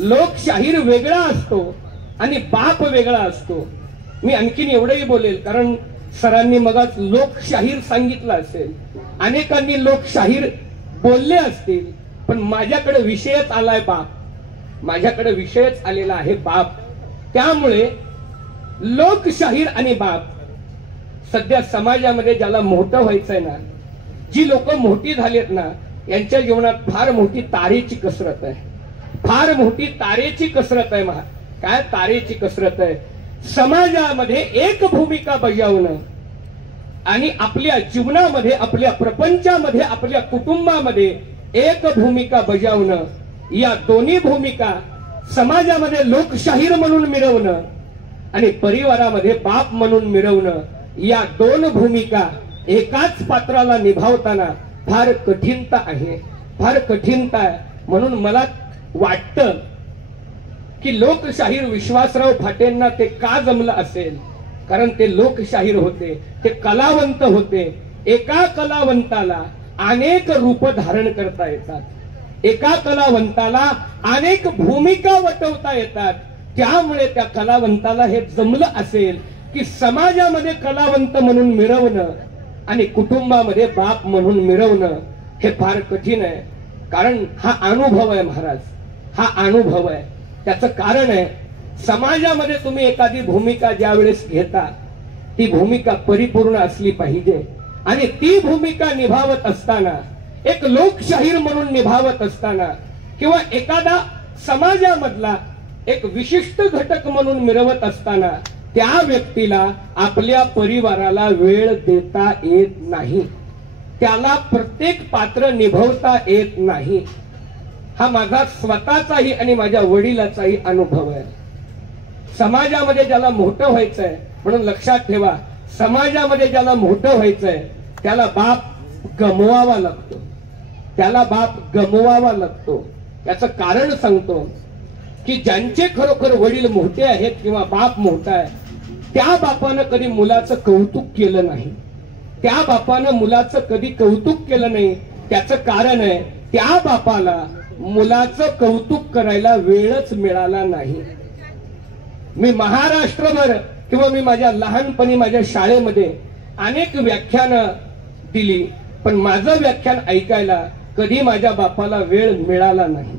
लोकशाहीर वेगळा असतो आणि बाप वेगळा असतो. मी आणखीन एवढंही बोलेल, कारण सरांनी मगाच लोकशाहीर सांगितलं असेल, अनेकांनी लोकशाहीर बोलले असतील, पण माझ्याकडे विषयच आलाय बाप, माझ्याकडे विषयच आलेला आहे बाप. त्यामुळे लोकशाहीर आणि बाप सध्या समाजामध्ये ज्याला मोठं व्हायचंय ना, जी लोक मोठी झालीत ना, यांच्या जीवनात फार मोठी तारेची कसरत आहे, फार मोठी तारेची कसरत आहे. काय तारेची कसरत आहे, समाजामध्ये एक भूमिका बजावणं आणि आपल्या जीवनामध्ये, आपल्या प्रपंचामध्ये, आपल्या कुटुंबामध्ये एक भूमिका बजावणं. या दोन्ही भूमिका समाजामध्ये लोकशाहीर म्हणून मिरवणं आणि परिवारामध्ये बाप म्हणून मिरवणं, या 2 भूमिका एकाच पात्राला निभावताना फार कठीणता आहे. फार कठीणता आहे. म्हणून मला वाटतं की लोकशाहीर विश्वासराव फाटेंना ते का जमलं असेल, कारण ते लोकशाहीर होते, ते कलावंत होते. एका कलावंताला अनेक रूप धारण करता येतात, एका कलावंताला अनेक भूमिका वटवता येतात. त्यामुळे त्या कलावंताला हे जमलं असेल की समाजामध्ये कलावंत म्हणून मिरवणं आणि कुटुंबामध्ये बाप म्हणून मिरवणं हे फार कठीण आहे. कारण हा अनुभव आहे महाराज, हा अनुभव आहे. त्याचं कारण आहे, समाजामध्ये तुम्ही एखादी भूमिका ज्या वेळेस घेता ती भूमिका परिपूर्ण असली पाहिजे. आणि ती भूमिका निभावत असताना, एक लोकशाहीर म्हणून निभावत असताना, किंवा एखादा समाजामधला एक विशिष्ट घटक म्हणून मिरवत असताना त्या व्यक्तीला आपल्या परिवाराला वेळ देता येत नाही, त्याला प्रत्येक पात्र निभवता येत नाही. हा माझा स्वतःचाही आणि माझ्या वडिलाचाही अनुभव आहे. समाजामध्ये ज्याला मोठं व्हायचंय, म्हणून लक्षात ठेवा, समाजामध्ये ज्याला मोठं व्हायचंय त्याला बाप गमवावा लागतो, त्याला बाप गमवावा लागतो. याचं कारण सांगतो की ज्यांचे खरोखर वडील मोठे आहेत किंवा बाप मोठा आहे, त्या बापानं कधी मुलाचं कौतुक केलं नाही, त्या बापानं मुलाचं कधी कौतुक केलं नाही. त्याचं कारण आहे, त्या बापाला मुलाचं कौतुक करायला वेळच मिळाला नाही. मी महाराष्ट्रभर किंवा मी माझ्या लहानपणी माझ्या शाळेमध्ये अनेक व्याख्यानं दिली, पण माझं व्याख्यान ऐकायला कधी माझ्या बापाला वेळ मिळाला नाही,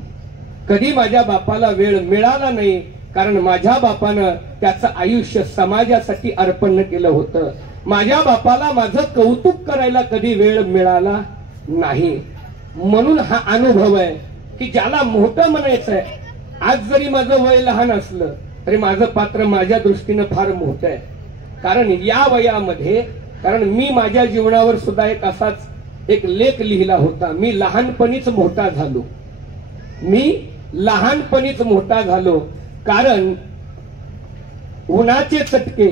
कधी माझ्या बापाला वेळ मिळाला नाही. कारण माझ्या बापानं त्याचं आयुष्य समाजासाठी अर्पण केलं होतं. माझ्या बापाला माझं कौतुक करायला कधी वेळ मिळाला नाही. म्हणून हा अनुभव आहे की ज्याला मोठं म्हणायचंय, आज जरी माझं वय लहान असलं तरी माझं पात्र माझ्या दृष्टीनं फार मोठं आहे. कारण या वयामध्ये, कारण मी माझ्या जीवनावर सुद्धा एक असाच एक लेख लिहिला होता. मी लहानपणीच मोठा झालो, मी लहानपणीच मोठा झालो. कारण उन्हाचे चटके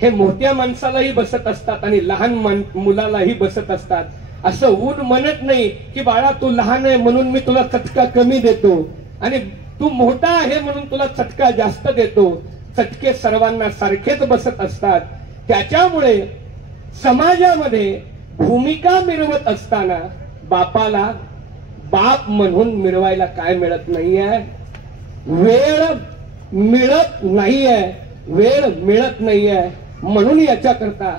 हे मोठ्या माणसालाही बसत असतात आणि लहान मुलालाही बसत असतात. असं ऊन म्हणत नाही की बाळा तू लहान आहे म्हणून मी तुला चटका कमी देतो आणि तू मोठा आहे म्हणून तुला चटका जास्त देतो. चटके सर्वांना सारखेच बसत असतात. त्याच्यामुळे समाजामध्ये भूमिका मिरवत असताना बापाला बाप म्हणून मिरवायला काय मिळत नाहीये, वेळ मिळत नाहीये, वेळ मिळत नाहीये. म्हणून याच्याकरता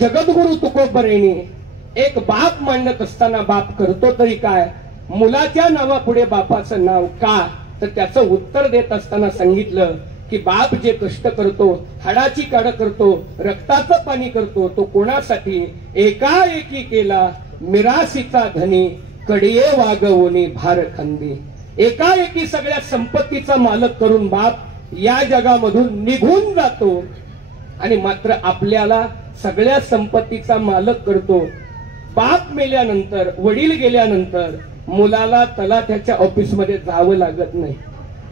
जगद्गुरु तुकोबरेने एक बाप मांडत असताना बाप करतो तरी काय, मुलाच्या नावापुढे बापाचं नाव का, तर त्याचं उत्तर देत असताना सांगितलं की बाप जे कष्ट करतो, हाडाची काढ करतो, रक्ताचं पाणी करतो, तो कोणासाठी, एकाएकी केला मिरासीचा धनी, कडिये वागवणी भारखंदी. एकाएकी सगळ्या संपत्तीचा मालक करून बाप या जगामधून निघून जातो आणि मात्र आपल्याला सगळ्या संपत्तीचा मालक करतो. बाप मेल्यानंतर, वडील गेल्यानंतर मुलाला तलाठ्याच्या ऑफिसमध्ये जावं लागत नाही,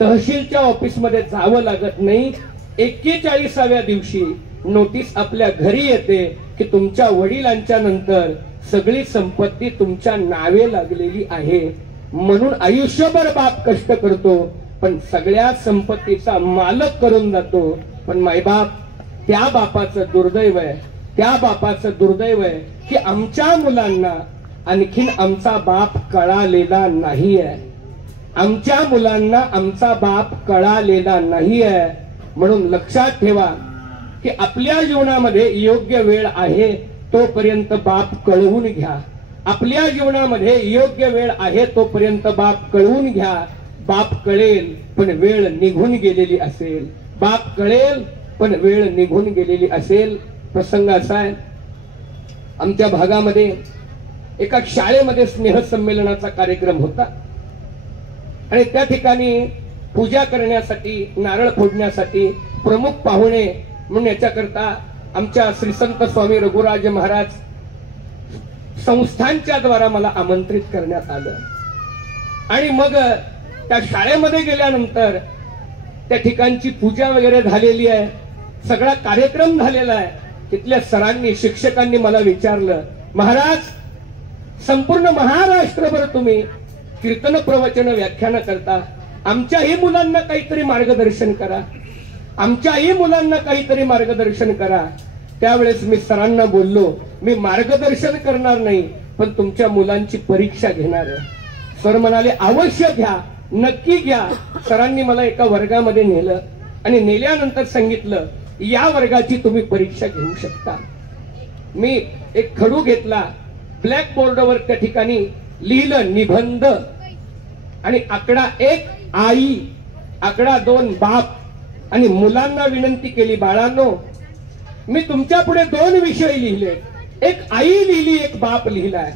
तहसीलच्या ऑफिसमध्ये जावं लागत नाही. 41व्या दिवशी नोटीस आपल्या घरी येते की तुमच्या वडिलांच्या नंतर सगळी संपत्ती तुमच्या नावे लागलेली आहे. म्हणून आयुष्यभर बाप कष्ट करतो पण सगळ्या संपत्तीचा मालक करून जातो. पण मायबाप, त्या बापाचं दुर्दैव आहे, त्या बापाचं दुर्दैव आहे की आमच्या मुलांना आणखीन आमचा बाप कळालेला नाहीये, आमच्या मुलांना आमचा बाप कळालेला नाहीये. म्हणून लक्षात ठेवा की आपल्या जीवनामध्ये योग्य वेळ आहे तोपर्यंत बाप कळवून घ्या. आपल्या जीवनामध्ये योग्य वेळ आहे तोपर्यंत बाप कळवून घ्या. बाप कळेल पण वेळ निघून गेलेली असेल, बाप कळेल पण वेळ निघून गेलेली असेल. प्रसंग असा आहे, आमच्या भागामध्ये एका शाळेमध्ये स्नेहसंमेलनाचा कार्यक्रम होता आणि त्या ठिकाणी पूजा करण्यासाठी, नारळ फोडण्यासाठी प्रमुख पाहुणे म्हणून याच्याकरता आमच्या श्री संत स्वामी रघुराज महाराज संस्थांच्या द्वारा मला आमंत्रित करण्यात आलं. आणि मग त्या शाळेमध्ये गेल्यानंतर त्या ठिकाणची पूजा वगैरे झालेली आहे, सगळा कार्यक्रम झालेला आहे. तिथल्या सरांनी, शिक्षकांनी मला विचारलं, महाराज संपूर्ण महाराष्ट्रभर तुम्ही कीर्तन प्रवचन व्याख्यान करता, आमच्याही मुलांना काहीतरी मार्गदर्शन करा, आमच्याही मुलांना काहीतरी मार्गदर्शन करा. त्यावेळेस मी सरांना बोललो, मी मार्गदर्शन करणार नाही, पण तुमच्या मुलांची परीक्षा घेणार आहे. सर म्हणाले अवश्य घ्या, नक्की घ्या. सरांनी मला एका वर्गामध्ये नेलं आणि नेल्यानंतर सांगितलं, या वर्गाची तुम्ही परीक्षा घेऊ शकता. मी एक खडू घेतला, ब्लॅक बोर्डवर त्या ठिकाणी लिहिलं निबंध, आणि आकडा 1 आई, आकडा 2 बाप, आणि मुलांना विनंती केली, बाळांनो मी तुमच्या पुढे 2 विषय लिहिले, एक आई लिहिली, एक बाप लिहिलाय.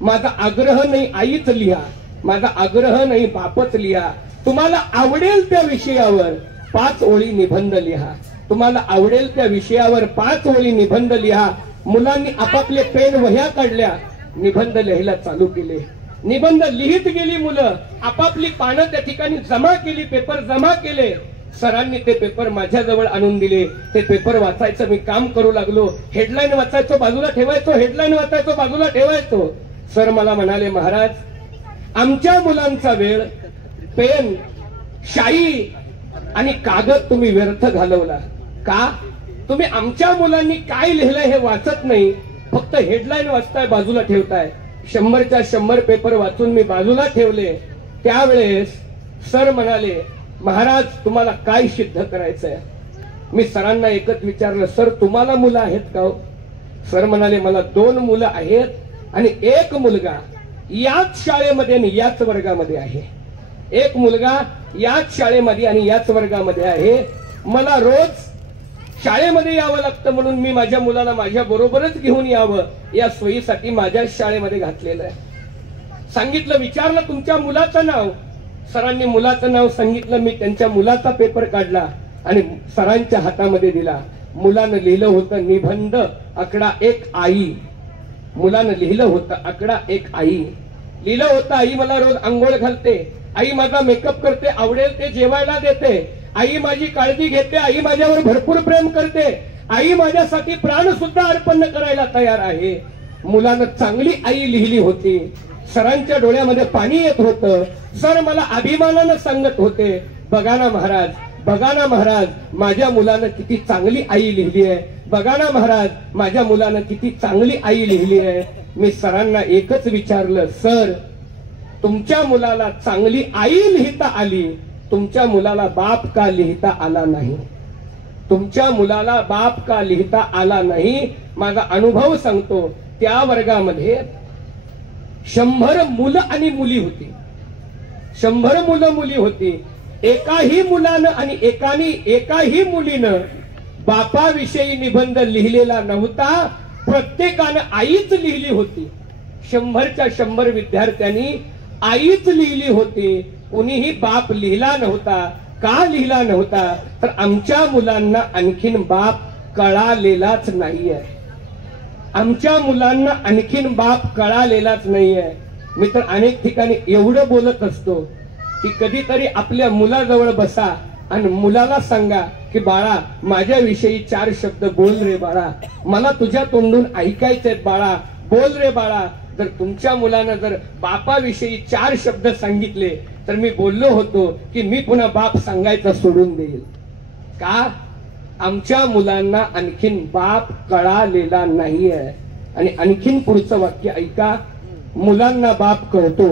माझा आग्रह नाही आईच लिहा, माझा आग्रह नाही बापच लिहा. तुम्हाला आवडेल त्या विषयावर 5 ओळी निबंध लिहा, तुम्हाला आवडेल त्या विषयावर 5 ओळी निबंध लिहा. मुलांनी आपापले पेन वह्या काढल्या, निबंध लिहायला चालू केले. निबंध लिहित गेली मुलं, आपापली पानं त्या ठिकाणी जमा केली, पेपर जमा केले. सरांनी ते पेपर माझ्याजवळ आणून दिले. ते पेपर वाचायचं मी काम करू लागलो. हेडलाईन वाचायचो, बाजूला ठेवायचो, हेडलाईन वाचायचो, बाजूला ठेवायचो. सर मला म्हणाले, महाराज आमच्या मुलांचा वेळ पेन, शाई आणि कागद तुम्ही व्यर्थ घालवला. का? तुम्ही आमच्या मुलांनी काय लिहिलंय हे वाचत नाही, फक्त हेडलाईन वाचताय, बाजूला ठेवताय. 100च्या 100 पेपर वाचून मी बाजूला ठेवले. त्यावेळेस सर म्हणाले, महाराज तुम्हाला काय सिद्ध करायचंय? मी सरांना एकच विचारलं, सर तुम्हाला मुलं आहेत का? सर म्हणाले, मला 2 मुलं आहेत आणि एक मुलगा याच शाळेमध्ये आणि याच वर्गामध्ये आहे. एक मुलगा याच शाळेमध्ये आणि याच वर्गामध्ये आहे. मला रोज शाळेमध्ये यावं लागतं, म्हणून मी माझ्या मुलाला माझ्या बरोबरच घेऊन यावं या सोयीसाठी माझ्या शाळेमध्ये घातलेलं आहे. सांगितलं, विचारलं तुमच्या मुलाचं नाव. सरांनी मुलाचं नाव सांगितलं. मी त्यांच्या मुलाचा पेपर काढला आणि सरांच्या हातामध्ये दिला. मुलानं लिहिलं होतं निबंध आकडा 1 आई. मुलानं लिहिलं होतं आकडा 1 आई. लिहिलं होतं, आई मला रोज आंघोळ घालते, आई माझा मेकअप करते, आवडेल ते जेवायला देते, आई माझी काळजी घेते, आई माझ्यावर भरपूर प्रेम करते, आई माझ्यासाठी प्राण सुद्धा अर्पण करायला तयार आहे. मुलानं चांगली आई लिहिली होती. सरांच्या डोळ्यामध्ये पाणी येत होतं. सर मला अभिमानानं सांगत होते, बघा ना महाराज, बघा ना महाराज, माझ्या मुलानं किती चांगली आई लिहिली आहे, बघा ना महाराज, माझ्या मुलानं किती चांगली आई लिहिली आहे. मी सरांना एकच विचारलं, सर तुमच्या मुलाला चांगली आई लिहिता आली, तुमच्या मुलाला बाप का लिहिता आला नाही? तुमच्या मुलाला बाप का लिहिता आला नाही? माझा अनुभव सांगतो. त्या वर्गामध्ये 100 मुलं आणि मुली होती. 100 मुलं मुली होती. एकाही मुलानं आणि एकाही मुलीनं बापाविषयी निबंध लिहिलेला नव्हता. प्रत्येकानं आईच लिहिली होती. 100च्या 100 विद्यार्थ्यांनी आईच लिहिली होती. कुणीही बाप लिहिला नव्हता. का लिहिला नव्हता? तर आमच्या मुलांना आणखीन बाप कळालेलाच नाहीये. आमच्या मुलांना आणखीन बाप कळालेलाच नाहीये. मी तर अनेक ठिकाणी एवढं बोलत असतो की कधीतरी आपल्या मुलाजवळ बसा आणि मुलाला सांगा की बाळा माझ्याविषयी 4 शब्द बोल रे बाळा, मला तुझ्या तोंडून ऐकायचंय बाळा, बोल रे बाळा. जर तुमच्या मुलानं जर बापाविषयी 4 शब्द सांगितले तर मी बोललो होतो की मी पुन्हा बाप सांगायचा सोडून देईल. का? आमच्या मुलांना आणखीन बाप कळालेला नाहीये. आणि आणखीन पुढचं वाक्य ऐका, मुलांना बाप कळतो.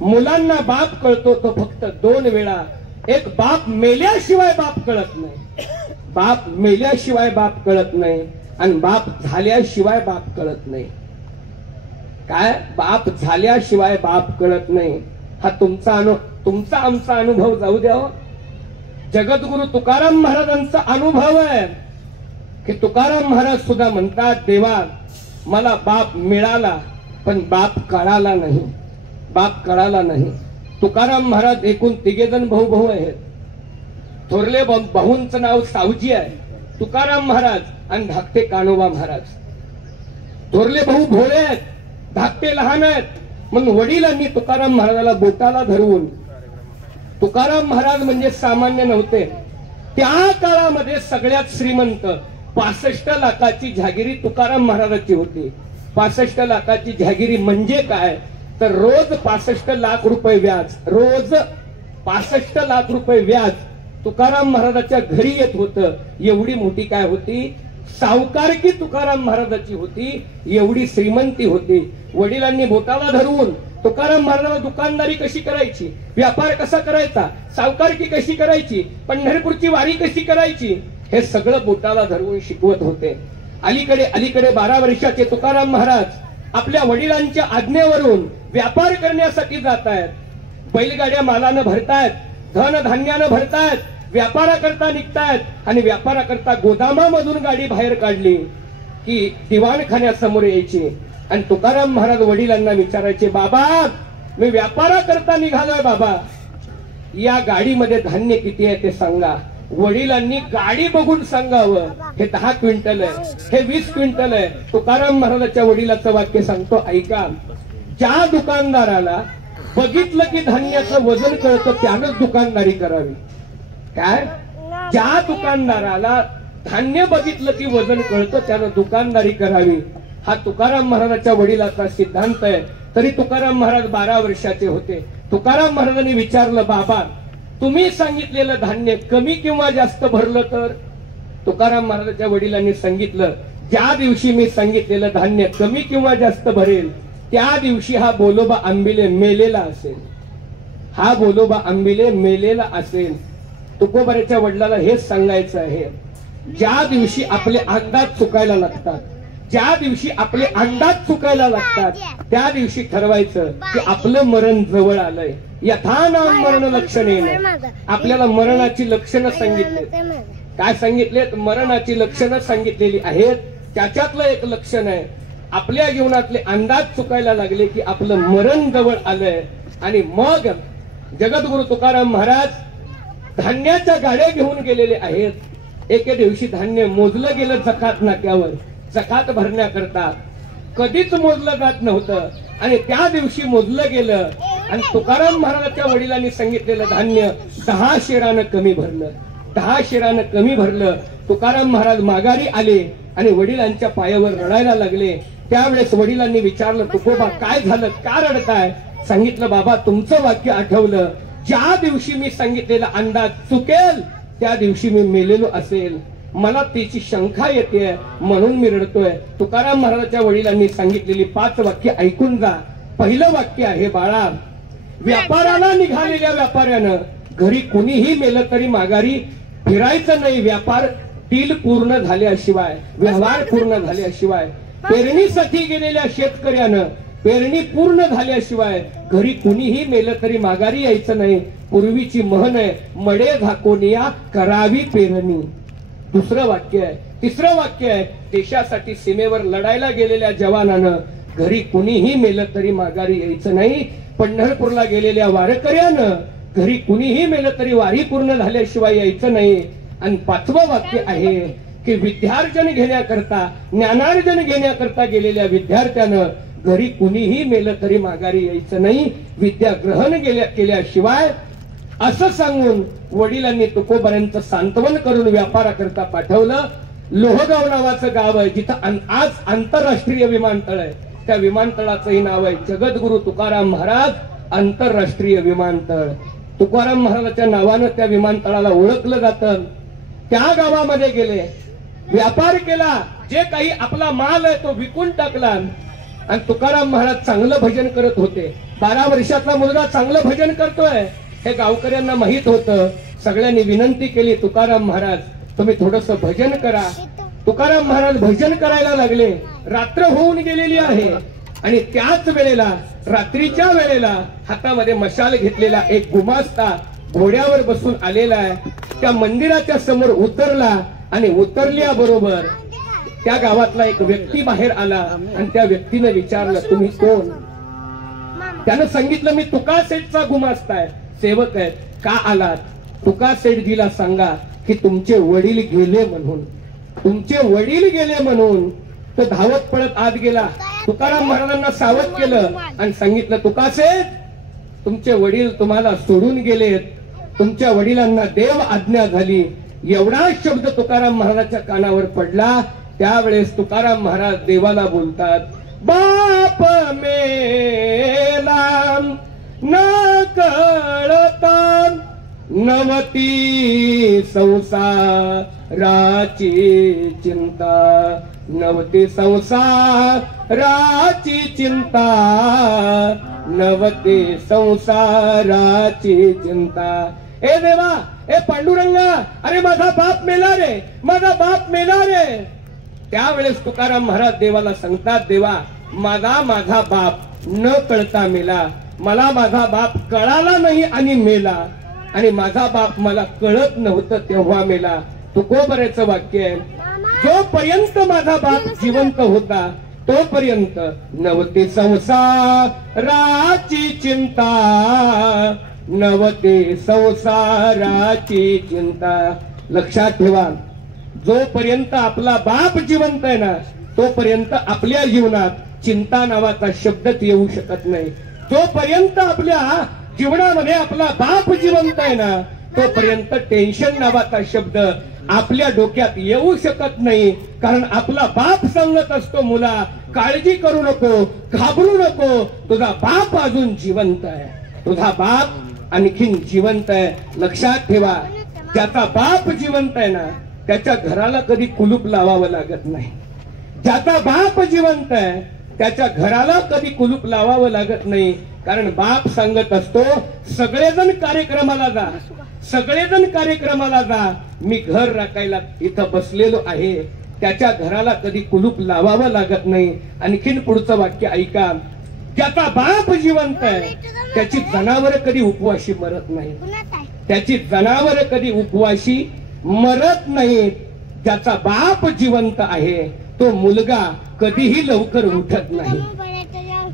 मुलांना बाप कळतो तो फक्त 2 वेळा. एक, बाप मेल्याशिवाय बाप कळत नाही, बाप मेल्याशिवाय बाप कळत नाही, आणि बाप झाल्याशिवाय बाप कळत नाही. काय? बाप झाल्याशिवाय बाप कळत नाही. हा तुमचा आमचा अनुभव जाऊ द्या. जगद्गुरु तुकाराम महाराजांचा अनुभव आहे की तुकाराम महाराज सुद्धा म्हणतात, देवा मला बाप मिळाला पण बाप कळाला नाही, बाप कळाला नाही. तुकाराम महाराज एकूण 3 जण भाऊ आहेत. थोरले भाऊंचं नाव सावजी आहे, तुकाराम महाराज आणि धाकटे कान्होबा महाराज. थोरले भाऊ भोळे आहेत, धाकटे लहान आहेत. म्हणून वडिलांनी तुकाराम महाराजाला बोटाला धरून, तुकाराम महाराज म्हणजे सामान्य नव्हते. त्या काळामध्ये सगळ्यात श्रीमंत 65 लाखाची जहागिरी तुकाराम महाराजाची होती. 65 लाखाची जहागिरी म्हणजे काय? तर रोज 65 लाख रुपये व्याज, रोज 65 लाख रुपये व्याज तुकाराम महाराजाच्या घरी येत होतं. एवढी मोठी काय होती सावकारकी तुकाराम महाराजाची होती, एवढी श्रीमंती होती. वडिलांनी बोटाला धरून तुकाराम महाराजांना दुकानदारी कशी करायची, व्यापार कसा करायचा, सावकारकी कशी करायची, पंढरपूरची वारी कशी करायची, हे सगळं बोटाला धरून शिकवत होते. अलीकडे 12 वर्षाचे तुकाराम महाराज आपल्या वडिलांच्या आज्ञेवरून व्यापार करण्यासाठी जात आहेत. बैलगाड्या मालानं भरतायत, धन धान्यानं भरतायत, व्यापाराकरता निघतायत. आणि व्यापाराकरता गोदामामधून गाडी बाहेर काढली की दिवाणखान्यासमोर यायची आणि तुकाराम महाराज वडिलांना विचारायचे, बाबा मी व्यापाराकरता निघालोय बाबा, या गाडीमध्ये धान्य किती आहे ते सांगा. वडिलांनी गाडी बघून सांगावं, हे 10 क्विंटल आहे, हे 20 क्विंटल आहे. तुकाराम महाराजाच्या वडिलाचं वाक्य सांगतो, ऐका, ज्या दुकानदाराला बघितलं की धान्याचं वजन कळतं त्यानंच दुकानदारी करावी. काय, ज्या दुकानदाराला धान्य बघितलं की वजन कळतं त्यानं दुकानदारी करावी, हा तुकाराम महाराजाच्या वडिलाचा सिद्धांत आहे. तरी तुकाराम महाराज 12 वर्षाचे होते. तुकाराम महाराजांनी विचारलं, बाबा तुम्ही सांगितलेलं धान्य कमी किंवा जास्त भरलं तर? तुकाराम महाराजांच्या वडिलांनी सांगितलं, ज्या दिवशी मी सांगितलेलं धान्य कमी किंवा जास्त भरेल त्या दिवशी हा बोलोबा आंबिले मेलेला असेल, हा बोलोबा आंबिले मेलेला असेल. तुकोबाराच्या वडिलाला हेच सांगायचं आहे, ज्या दिवशी आपले अंदाज चुकायला लागतात, ज्या दिवशी आपले अंदाज चुकायला लागतात त्या दिवशी ठरवायचं की आपलं मरण जवळ आलंय. यथा नाम मरण लक्षणेन, आपल्याला मरणाची लक्षणं सांगितले. काय सांगितलेत? मरणाची लक्षणं सांगितलेली आहेत. त्याच्यातलं एक लक्षण आहे, आपल्या जीवनातले अंदाज चुकायला लागले की आपलं मरण जवळ आलंय. आणि मग जगद्गुरु तुकाराम महाराज धान्याच्या गाड्या घेऊन गेलेले आहेत. एके दिवशी धान्य मोजलं गेलं जकात नाक्यावर, जकात भरण्याकरता. कधीच मोजलं जात नव्हतं आणि त्या दिवशी मोजलं गेलं आणि तुकाराम महाराजांच्या वडिलांनी सांगितलेलं धान्य 10 शेरानं कमी भरलं, 10 शेरानं कमी भरलं. तुकाराम महाराज माघारी आले आणि वडिलांच्या पायावर रडायला लागले. त्यावेळेस वडिलांनी विचारलं, तुकोबा काय झालं, का रडताय? सांगितलं, बाबा तुमचं वाक्य आठवलं, ज्या दिवशी मी सांगितलेला अंदाज चुकेल त्या दिवशी मी मेलेलो असेल, मला त्याची शंका येते म्हणून मी रडतोय. तुकाराम महाराजांच्या वडिलांनी सांगितलेली 5 वाक्य ऐकून जा. पहिलं वाक्य आहे, बाळा व्यापाराला निघालेल्या व्यापाऱ्यानं घरी कुणीही मेलं तरी माघारी फिरायचं नाही. व्यापार डील पूर्ण झाल्याशिवाय, व्यवहार पूर्ण झाल्याशिवाय, पेरणीसाठी गेलेल्या शेतकऱ्यानं पेरणी पूर्ण झाल्याशिवाय घरी कुणीही मेलं तरी माघारी यायचं नाही. पूर्वीची म्हण आहे, मडे झाकोनिया करावी पेरणी. दुसरं वाक्य आहे. तिसरं वाक्य आहे, देशासाठी सीमेवर लढायला गेलेल्या जवानानं घरी कुणीही मेलं तरी माघारी यायचं नाही. पंढरपूरला गेलेल्या वारकऱ्यानं घरी कुणीही मेलं तरी वारी पूर्ण झाल्याशिवाय यायचं नाही. आणि 5वं वाक्य आहे की विद्यार्जन घेण्याकरता, ज्ञानार्जन घेण्याकरता गेलेल्या विद्यार्थ्यानं घरी कुणीही मेलं तरी माघारी यायचं नाही, विद्या ग्रहण केल्याशिवाय. असं सांगून वडिलांनी तुकोबारांचं सांत्वन करून व्यापाराकरता पाठवलं. लोहगाव नावाचं गाव आहे जिथं आज आंतरराष्ट्रीय विमानतळ आहे. त्या विमानतळाचंही नाव आहे जगद्गुरु तुकाराम महाराज आंतरराष्ट्रीय विमानतळ. तुकाराम महाराजांच्या नावानं त्या विमानतळाला ओळखलं जातं. त्या गावामध्ये गेले, व्यापार केला, जे काही आपला माल आहे तो विकून टाकला. आणि तुकाराम महाराज चांगलं भजन करत होते. 12 वर्षाचा मुलगा चांगलं भजन करतोय हे गावकऱ्यांना माहित होतं. सगळ्यांनी विनंती केली, तुकाराम महाराज तुम्ही थोडस भजन करा. तुकाराम महाराज भजन करायला लागले. रात्र होऊन गेलेली आहे आणि त्याच वेळेला, रात्रीच्या वेळेला हातामध्ये मशाल घेतलेला एक गुमास्ता घोड्यावर बसून आलेला आहे. त्या मंदिराच्या समोर उतरला आणि उतरल्याबरोबर त्या गावातला एक व्यक्ती बाहेर आला आणि त्या व्यक्तीने विचारलं, तुम्ही कोण? त्यानं सांगितलं, मी तुका सेठचा गुमास्ता आहे, सेवक आहे. का आलात? तुका सेठजीला सांगा की तुमचे वडील गेले म्हणून, तुमचे वडील गेले म्हणून. तो धावत पडत आत गेला. तुकाराम महाराजांना सावध केलं आणि सांगितलं, तुका सेठ तुमचे वडील तुम्हाला सोडून गेलेत, तुमच्या वडिलांना देव आज्ञा झाली. एवढा शब्द तुकाराम महाराजांच्या कानावर पडला. त्यावेळेस तुकाराम महाराज देवाला बोलतात, बाप बाप मेला न कळता नवती संसाराची चिंता नवती संसाराची चिंता नवती संसाराची चिंता। ए देवा, ए पांडुरंगा, अरे माझा बाप मेला रे, माझा बाप मेला रे। त्यावेळेस तुकाराम महाराज देवाला सांगतात, देवा माझा बाप न कळता मेला, मला माझा बाप कळाला नाही आणि मेला, आणि माझा बाप मला कळत नव्हतं तेव्हा मेला। तुकोबऱ्याचं वाक्य आहे, जोपर्यंत माझा बाप जिवंत होता तोपर्यंत नवते संसाराची चिंता नवते संसाराची चिंता। लक्षात ठेवा, जोपर्यंत आपला बाप जिवंत आहे ना तोपर्यंत आपल्या जीवनात चिंता नावाचा शब्दच येऊ शकत नाही। जोपर्यंत आपल्या जीवनामध्ये आपला बाप जिवंत आहे ना तोपर्यंत टेन्शन नावाचा शब्द आपल्या डोक्यात येऊ शकत नाही। कारण आपला बाप सांगत असतो, मुला काळजी करू नको, घाबरू नको, तुझा बाप अजून जिवंत आहे, तुझा बाप आणखीन जिवंत आहे। लक्षात ठेवा, ज्याचा बाप जिवंत आहे ना त्याच्या घराला कधी कुलूप लावावं लागत नाही। ज्याचा बाप जिवंत आहे त्याच्या घराला कधी कुलूप लावावं लागत नाही। कारण बाप सांगत असतो, सगळेजण कार्यक्रमाला जा, सगळेजण कार्यक्रमाला जा, मी घर राखायला इथं बसलेलो आहे। त्याच्या घराला कधी कुलूप लावावं लागत नाही। आणखीन पुढचं वाक्य ऐका, ज्याचा बाप जिवंत आहे त्याची जनावर कधी उपवाशी मरत नाही, त्याची जनावर कधी उपवाशी मरत नाही। ज्याचा बाप जिवंत आहे तो मुलगा कधीही लवकर उठत नाही,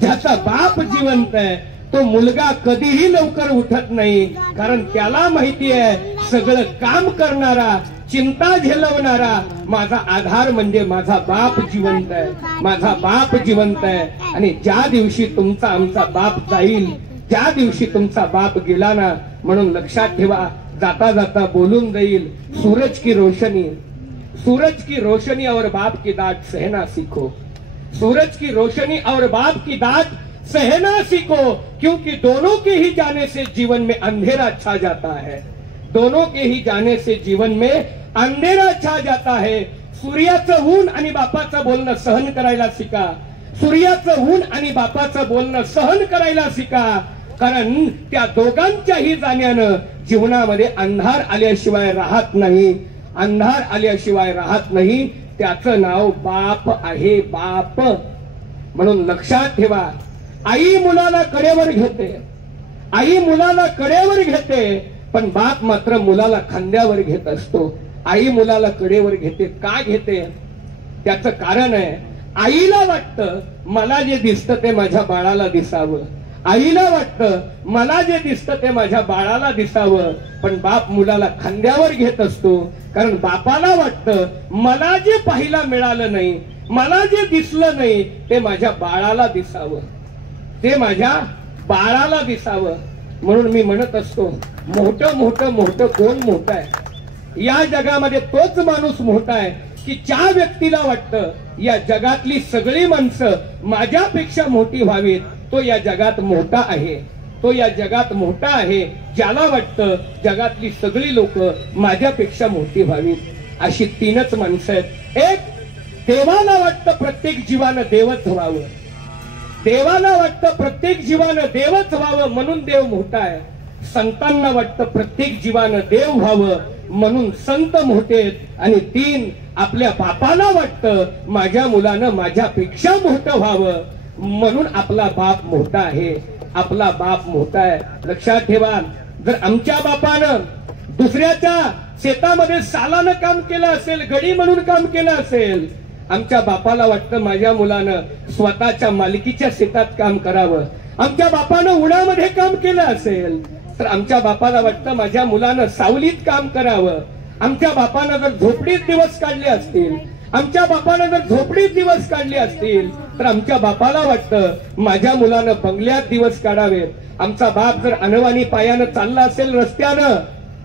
ज्याचा बाप जिवंत आहे तो मुलगा कधीही लवकर उठत नाही। कारण त्याला माहिती आहे, सगळं काम करणारा, चिंता झेलवणारा माझा आधार म्हणजे माझा बाप जिवंत आहे, माझा बाप जिवंत आहे। आणि ज्या दिवशी तुमचा आमचा बाप जाईल, ज्या दिवशी तुमचा बाप गेला ना, म्हणून लक्षात ठेवा, जाता जाता बोलून जाईल, सूरज की रोशनी, सूरज की रोशनी और बाप की डांट सहना सीखो, सूरज की रोशनी और बाप की डांट सहना सीखो, क्योंकि दोनों के ही जाने से जीवन में अंधेरा छा जाता है, दोनों के ही जाने से जीवन में अंधेरा छा जाता है। सूर्याचं ऊन आणि बापाचं बोलणं सहन करायला शिका, सूर्याचं ऊन आणि बापाचं बोलणं सहन करायला शिका। कारण त्या दोघांच्याही जाण्यानं जीवनामध्ये अंधार आल्याशिवाय राहत नाही, अंधार आल्याशिवाय राहत नाही। त्याचं नाव बाप आहे, बाप। म्हणून लक्षात ठेवा, आई मुलाला कडेवर घेते, आई मुलाला कडेवर घेते, पण बाप मात्र मुलाला खांद्यावर घेत असतो। आई मुलाला कडेवर घेते, का घेते? त्याचं कारण आहे, आईला वाटतं मला जे दिसतं ते माझ्या बाळाला दिसावं, आईला वाटतं मला जे दिसतं ते माझ्या बाळाला दिसावं, पण बाप मुलाला खांद्यावर घेत असतो। कारण बापाला वाटतं मला जे पाहायला मिळालं नाही, मला जे दिसलं नाही ते माझ्या बाळाला दिसावं, ते माझ्या बाळाला दिसावं। म्हणून मी म्हणत असतो, मोठं मोठं मोठं कोण मोठं आहे या जगामध्ये? तोच माणूस मोठा आहे की ज्या व्यक्तीला वाटतं या जगातली सगळी माणसं माझ्यापेक्षा मोठी व्हावीत, तो या जगात मोठा आहे, तो या जगात मोठा आहे। ज्याला वाटतं जगातली सगळी लोक माझ्यापेक्षा मोठी व्हावीत, अशी तीनच माणसं आहेत। एक, देवाला वाटतं प्रत्येक जीवानं देवच व्हावं, देवाला वाटतं प्रत्येक जीवानं देवच व्हावं म्हणून देव मोठा आहे। संतांना वाटतं प्रत्येक जीवानं देव व्हावं म्हणून संत मोठे आहेत। आणि तीन, आपल्या बापाला वाटतं माझ्या मुलानं माझ्यापेक्षा मोठं व्हावं म्हणून आपला बाप मोठा आहे, आपला बाप मोठा आहे। लक्षात ठेवा, जर आमच्या बापानं दुसऱ्याच्या शेतामध्ये सालानं काम केलं असेल, गडी म्हणून काम केलं असेल, आमच्या बापाला वाटतं माझ्या मुलानं स्वतःच्या मालकीच्या शेतात काम करावं। आमच्या बापानं उन्हामध्ये काम केलं असेल तर आमच्या बापाला वाटतं माझ्या मुलानं सावलीत काम करावं। आमच्या बापानं जर झोपडीत दिवस काढले असतील, आमच्या बापानं जर झोपडीत दिवस काढले असतील तर आमच्या बापाला वाटतं माझ्या मुलानं बंगल्यात दिवस काढावेत। आमचा बाप जर अनवाणी पायानं चालला असेल रस्त्यानं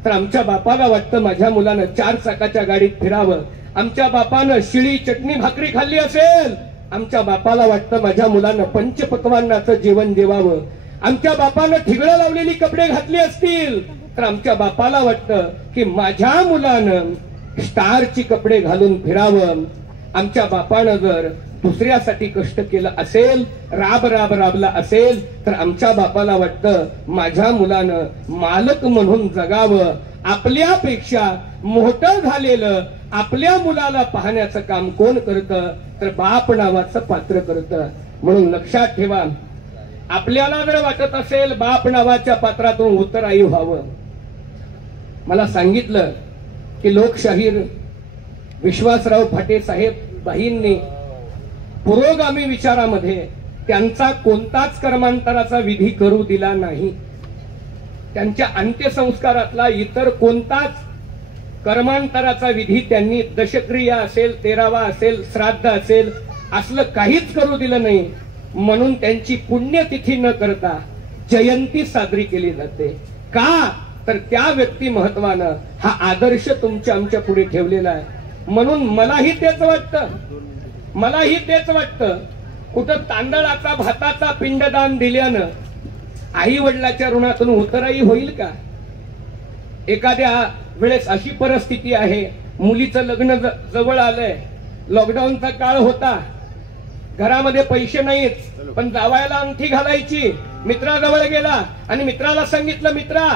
तर आमच्या बापाला वाटतं माझ्या मुलानं 4 चाकाच्या गाडीत फिरावं। आमच्या बापानं शिळी चटणी भाकरी खाल्ली असेल आमच्या बापाला वाटतं माझ्या मुलानं पंचपक्वान्नाचं जेवण जेवावं, आमच्या बापानं ठिगळं लावलेली कपडे घातली असतील तर आमच्या बापाला वाटतं की माझ्या मुलानं स्टारची कपडे घालून फिरावं, आमच्या बापानं जर दुसऱ्यासाठी कष्ट केलं असेल, राबला असेल तर आमच्या बापाला वाटतं माझ्या मुलानं मालक म्हणून जगावं. आपल्यापेक्षा मोठं झालेलं आपल्या मुलाला पाहण्याचं काम कोण करतं तर बाप नावाचं पात्र करतं. म्हणून लक्षात ठेवा, आपल्याला जर वाटत असेल बाप नावाच्या पात्रातून उत्तराई व्हावं, मला सांगितलं की लोकशाहीर विश्वासराव फाटे साहेब बाईंनी पुरोगामी विचारामध्ये त्यांचा कोणताच कर्मांतराचा विधी करू दिला नाही. त्यांच्या अंत्यसंस्कारातला इतर कोणताच कर्मांतराचा विधी त्यांनी, दशक्रिया असेल, 13वा असेल, श्राद्ध असेल, असलं काहीच करू दिलं नाही. म्हणून त्यांची पुण्यतिथी न करता जयंती साजरी केली जाते. का तर त्या व्यक्ती महत्वानं हा आदर्श तुमच्या आमच्या पुढे ठेवलेला आहे. म्हणून मलाही तेच वाटतं, कुठं तांदळाचा भाताचा पिंडदान दिल्यानं आई वडिलाच्या ऋणातून उतराई होईल का? एखाद्या वेळेस अशी परिस्थिती आहे, मुलीचं लग्न जवळ आलंय, लॉकडाऊनचा काळ होता, घरामध्ये पैसे नाहीत, पण जावायला अंगठी घालायची. मित्राजवळ गेला आणि मित्राला सांगितलं, मित्रा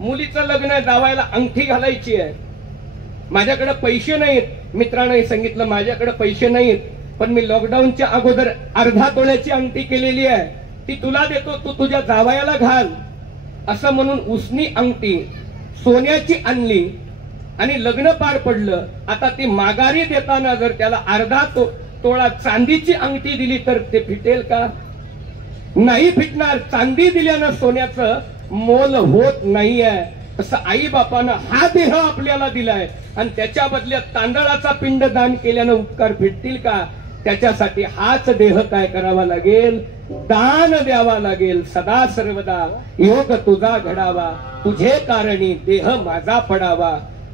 मुलीचं लग्न आहे, जावायला अंगठी घालायची आहे, माझ्याकडे पैसे नाहीत. मित्राने सांगितलं माझ्याकडे पैसे नाहीत, पण मी लॉकडाऊनच्या अगोदर अर्धा तोळ्याची अंगठी केलेली आहे, ती तुला देतो, तू तुझ्या जावयाला घाल. असं म्हणून उसनी अंगठी सोन्याची आणली आणि लग्न पार पडलं. आता ती माघारी देताना जर त्याला अर्धा तोळा चांदीची अंगठी दिली तर ते फिटेल का? नाही फिटणार. चांदी दिल्यानं सोन्याचं मोल होत नाहीये. तसं आई बापानं हा देह आपल्याला दिलाय आणि त्याच्या बदल्यात तांदळाचा पिंड दान केल्यानं उपकार फिटतील का? त्याच्यासाठी हाच देह काय करावा लागेल? दान द्यावा लागेल. सदा सर्वदा योग तुझा घडावा, तुझे कारणी देह माझा पडावा.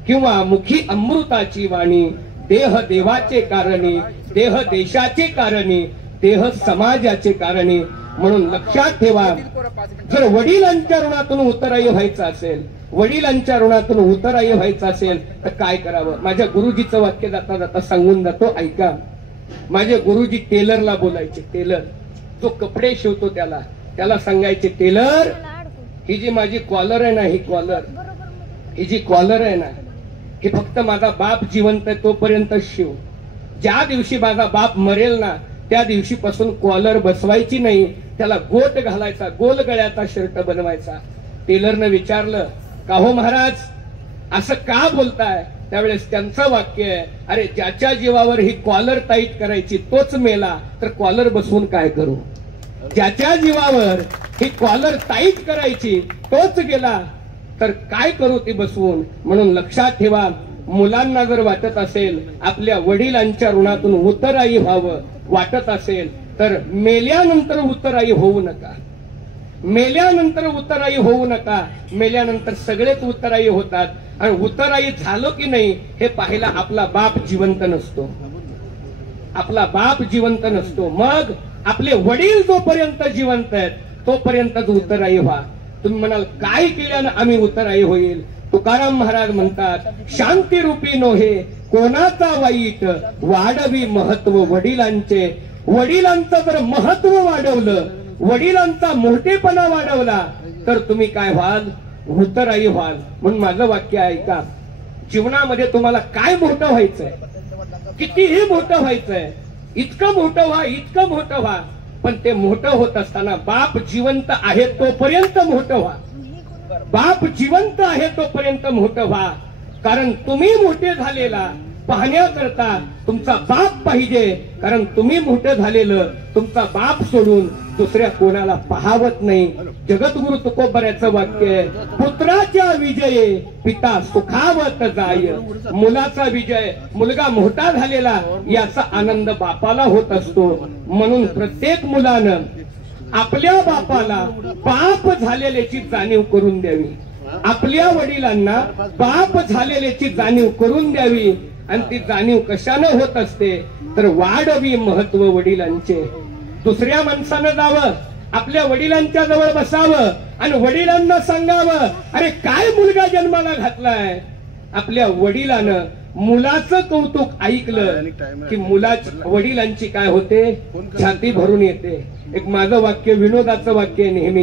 किंवा मुखी अमृताची वाणी, देह देवाचे कारणी, देह देशाचे कारणी, देह समाजाचे कारणी. म्हणून लक्षात ठेवा, जर वडिलांच्या ऋणातून उतराई व्हायचं असेल, वडिलांच्या ऋणातून उतराई व्हायचं असेल तर काय करावं? माझ्या गुरुजीचं वाक्य जाता जाता सांगून जातो, ऐका. माझे गुरुजी टेलरला बोलायचे. टेलर जो कपडे शिवतो त्याला सांगायचे, टेलर ही जी माझी कॉलर आहे ना, ही जी कॉलर आहे ना, ही फक्त माझा बाप जिवंत आहे तोपर्यंत शिव. ज्या दिवशी माझा बाप मरेल ना त्या दिवशीपासून कॉलर बसवायची नाही, त्याला गोट घालायचा, गोल गळ्याचा शर्ट बनवायचा. टेलरनं विचारलं, का हो महाराज असं का बोलताय? त्यावेळेस त्यांचं वाक्य आहे, अरे ज्याच्या जीवावर ही कॉलर टाईट करायची तोच मेला तर कॉलर बसवून काय करू? ज्याच्या जीवावर ही कॉलर टाईट करायची तोच गेला तर काय करू ती बसवून? म्हणून लक्षात ठेवा, मुलांना जर वाटत असेल आपल्या वडिलांच्या ऋणातून उतराई व्हावं वाटत असेल तर मेल्यानंतर उतराई होऊ नका. मेल्यानंतर उतराई होऊ नका. मेल्यानंतर सगळेच उतराई होतात आणि उतराई झालो की नाही हे पाहायला आपला बाप जिवंत नसतो. आपला बाप जिवंत नसतो. मग आपले वडील जोपर्यंत जिवंत आहेत तोपर्यंतच उतराई व्हा. तुम्ही म्हणाल काय केल्यानं आम्ही उतराई होईल? तुकाराम महाराज म्हणतात, शांती रूपी नोहे कोणाचा वाईट, वाढवी महत्व वडिलांचे. वडिलांचं जर महत्व वाढवलं, वडिलांचा मोठेपणा वाढवला तर तुम्ही काय व्हाल? उतराई व्हाल. म्हणून माझं वाक्य ऐका, जीवनामध्ये तुम्हाला काय मोठं व्हायचंय, कितीही मोठं व्हायचंय, इतकं मोठं व्हा, इतकं मोठं व्हा, पण ते मोठं होत असताना बाप जिवंत आहे तोपर्यंत मोठं व्हा. बाप जिवंत आहे तोपर्यंत मोठं व्हा. कारण तुम्ही मोठे झालेला पाहण्याकरता तुमचा बाप पाहिजे. कारण तुम्ही मोठं झालेलं तुमचा बाप सोडून दुसऱ्या कोणाला पाहावत नाही. जगद्गुरु तुकोबऱ्याचं वाक्य आहे, पुत्राच्या विजये पिता सुखावत जाय. मुलाचा विजय, मुलगा मोठा झालेला याचा आनंद बापाला होत असतो. म्हणून प्रत्येक मुलानं आपल्या बापाला बाप झालेल्याची जाणीव करून द्यावी. आपल्या वडिलांना बाप झालेल्याची जाणीव करून द्यावी. आणि ती जाणीव कशानं होत असते तर वाढवी महत्व वडिलांचे. दुसऱ्या माणसानं जावं, आपल्या वडिलांच्या जवळ बसावं आणि वडिलांना सांगावं, अरे काय मुलगा जन्माला घातलाय. आपल्या वडिलानं मुलाचं कौतुक ऐकलं की वडिलांची काय होते, छाती भरून येते. एक माझं वाक्य, विनोदाचं वाक्य आहे नेहमी.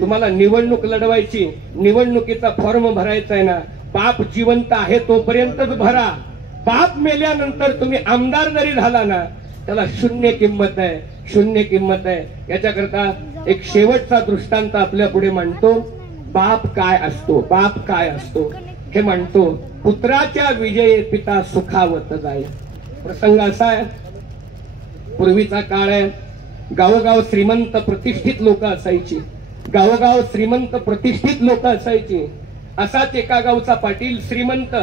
तुम्हाला निवडणूक लढवायची, निवडणुकीचा फॉर्म भरायचा आहे ना, बाप जिवंत आहे तोपर्यंतच भरा. बाप मेल्यानंतर तुम्ही आमदार जरी झाला ना, त्याला शून्य किंमत आहे, शून्य किंमत आहे. याच्याकरता एक शेवटचा दृष्टांत आपल्या पुढे मांडतो. बाप काय असतो, बाप काय असतो हे म्हणतो. पुत्राच्या विजयी पिता सुखावत जाय. प्रसंग असा आहे, पूर्वीचा काळ आहे, गावोगाव श्रीमंत प्रतिष्ठित लोक असायची, गावोगाव श्रीमंत प्रतिष्ठित लोक असायची. असाच एका गावचा पाटील श्रीमंत,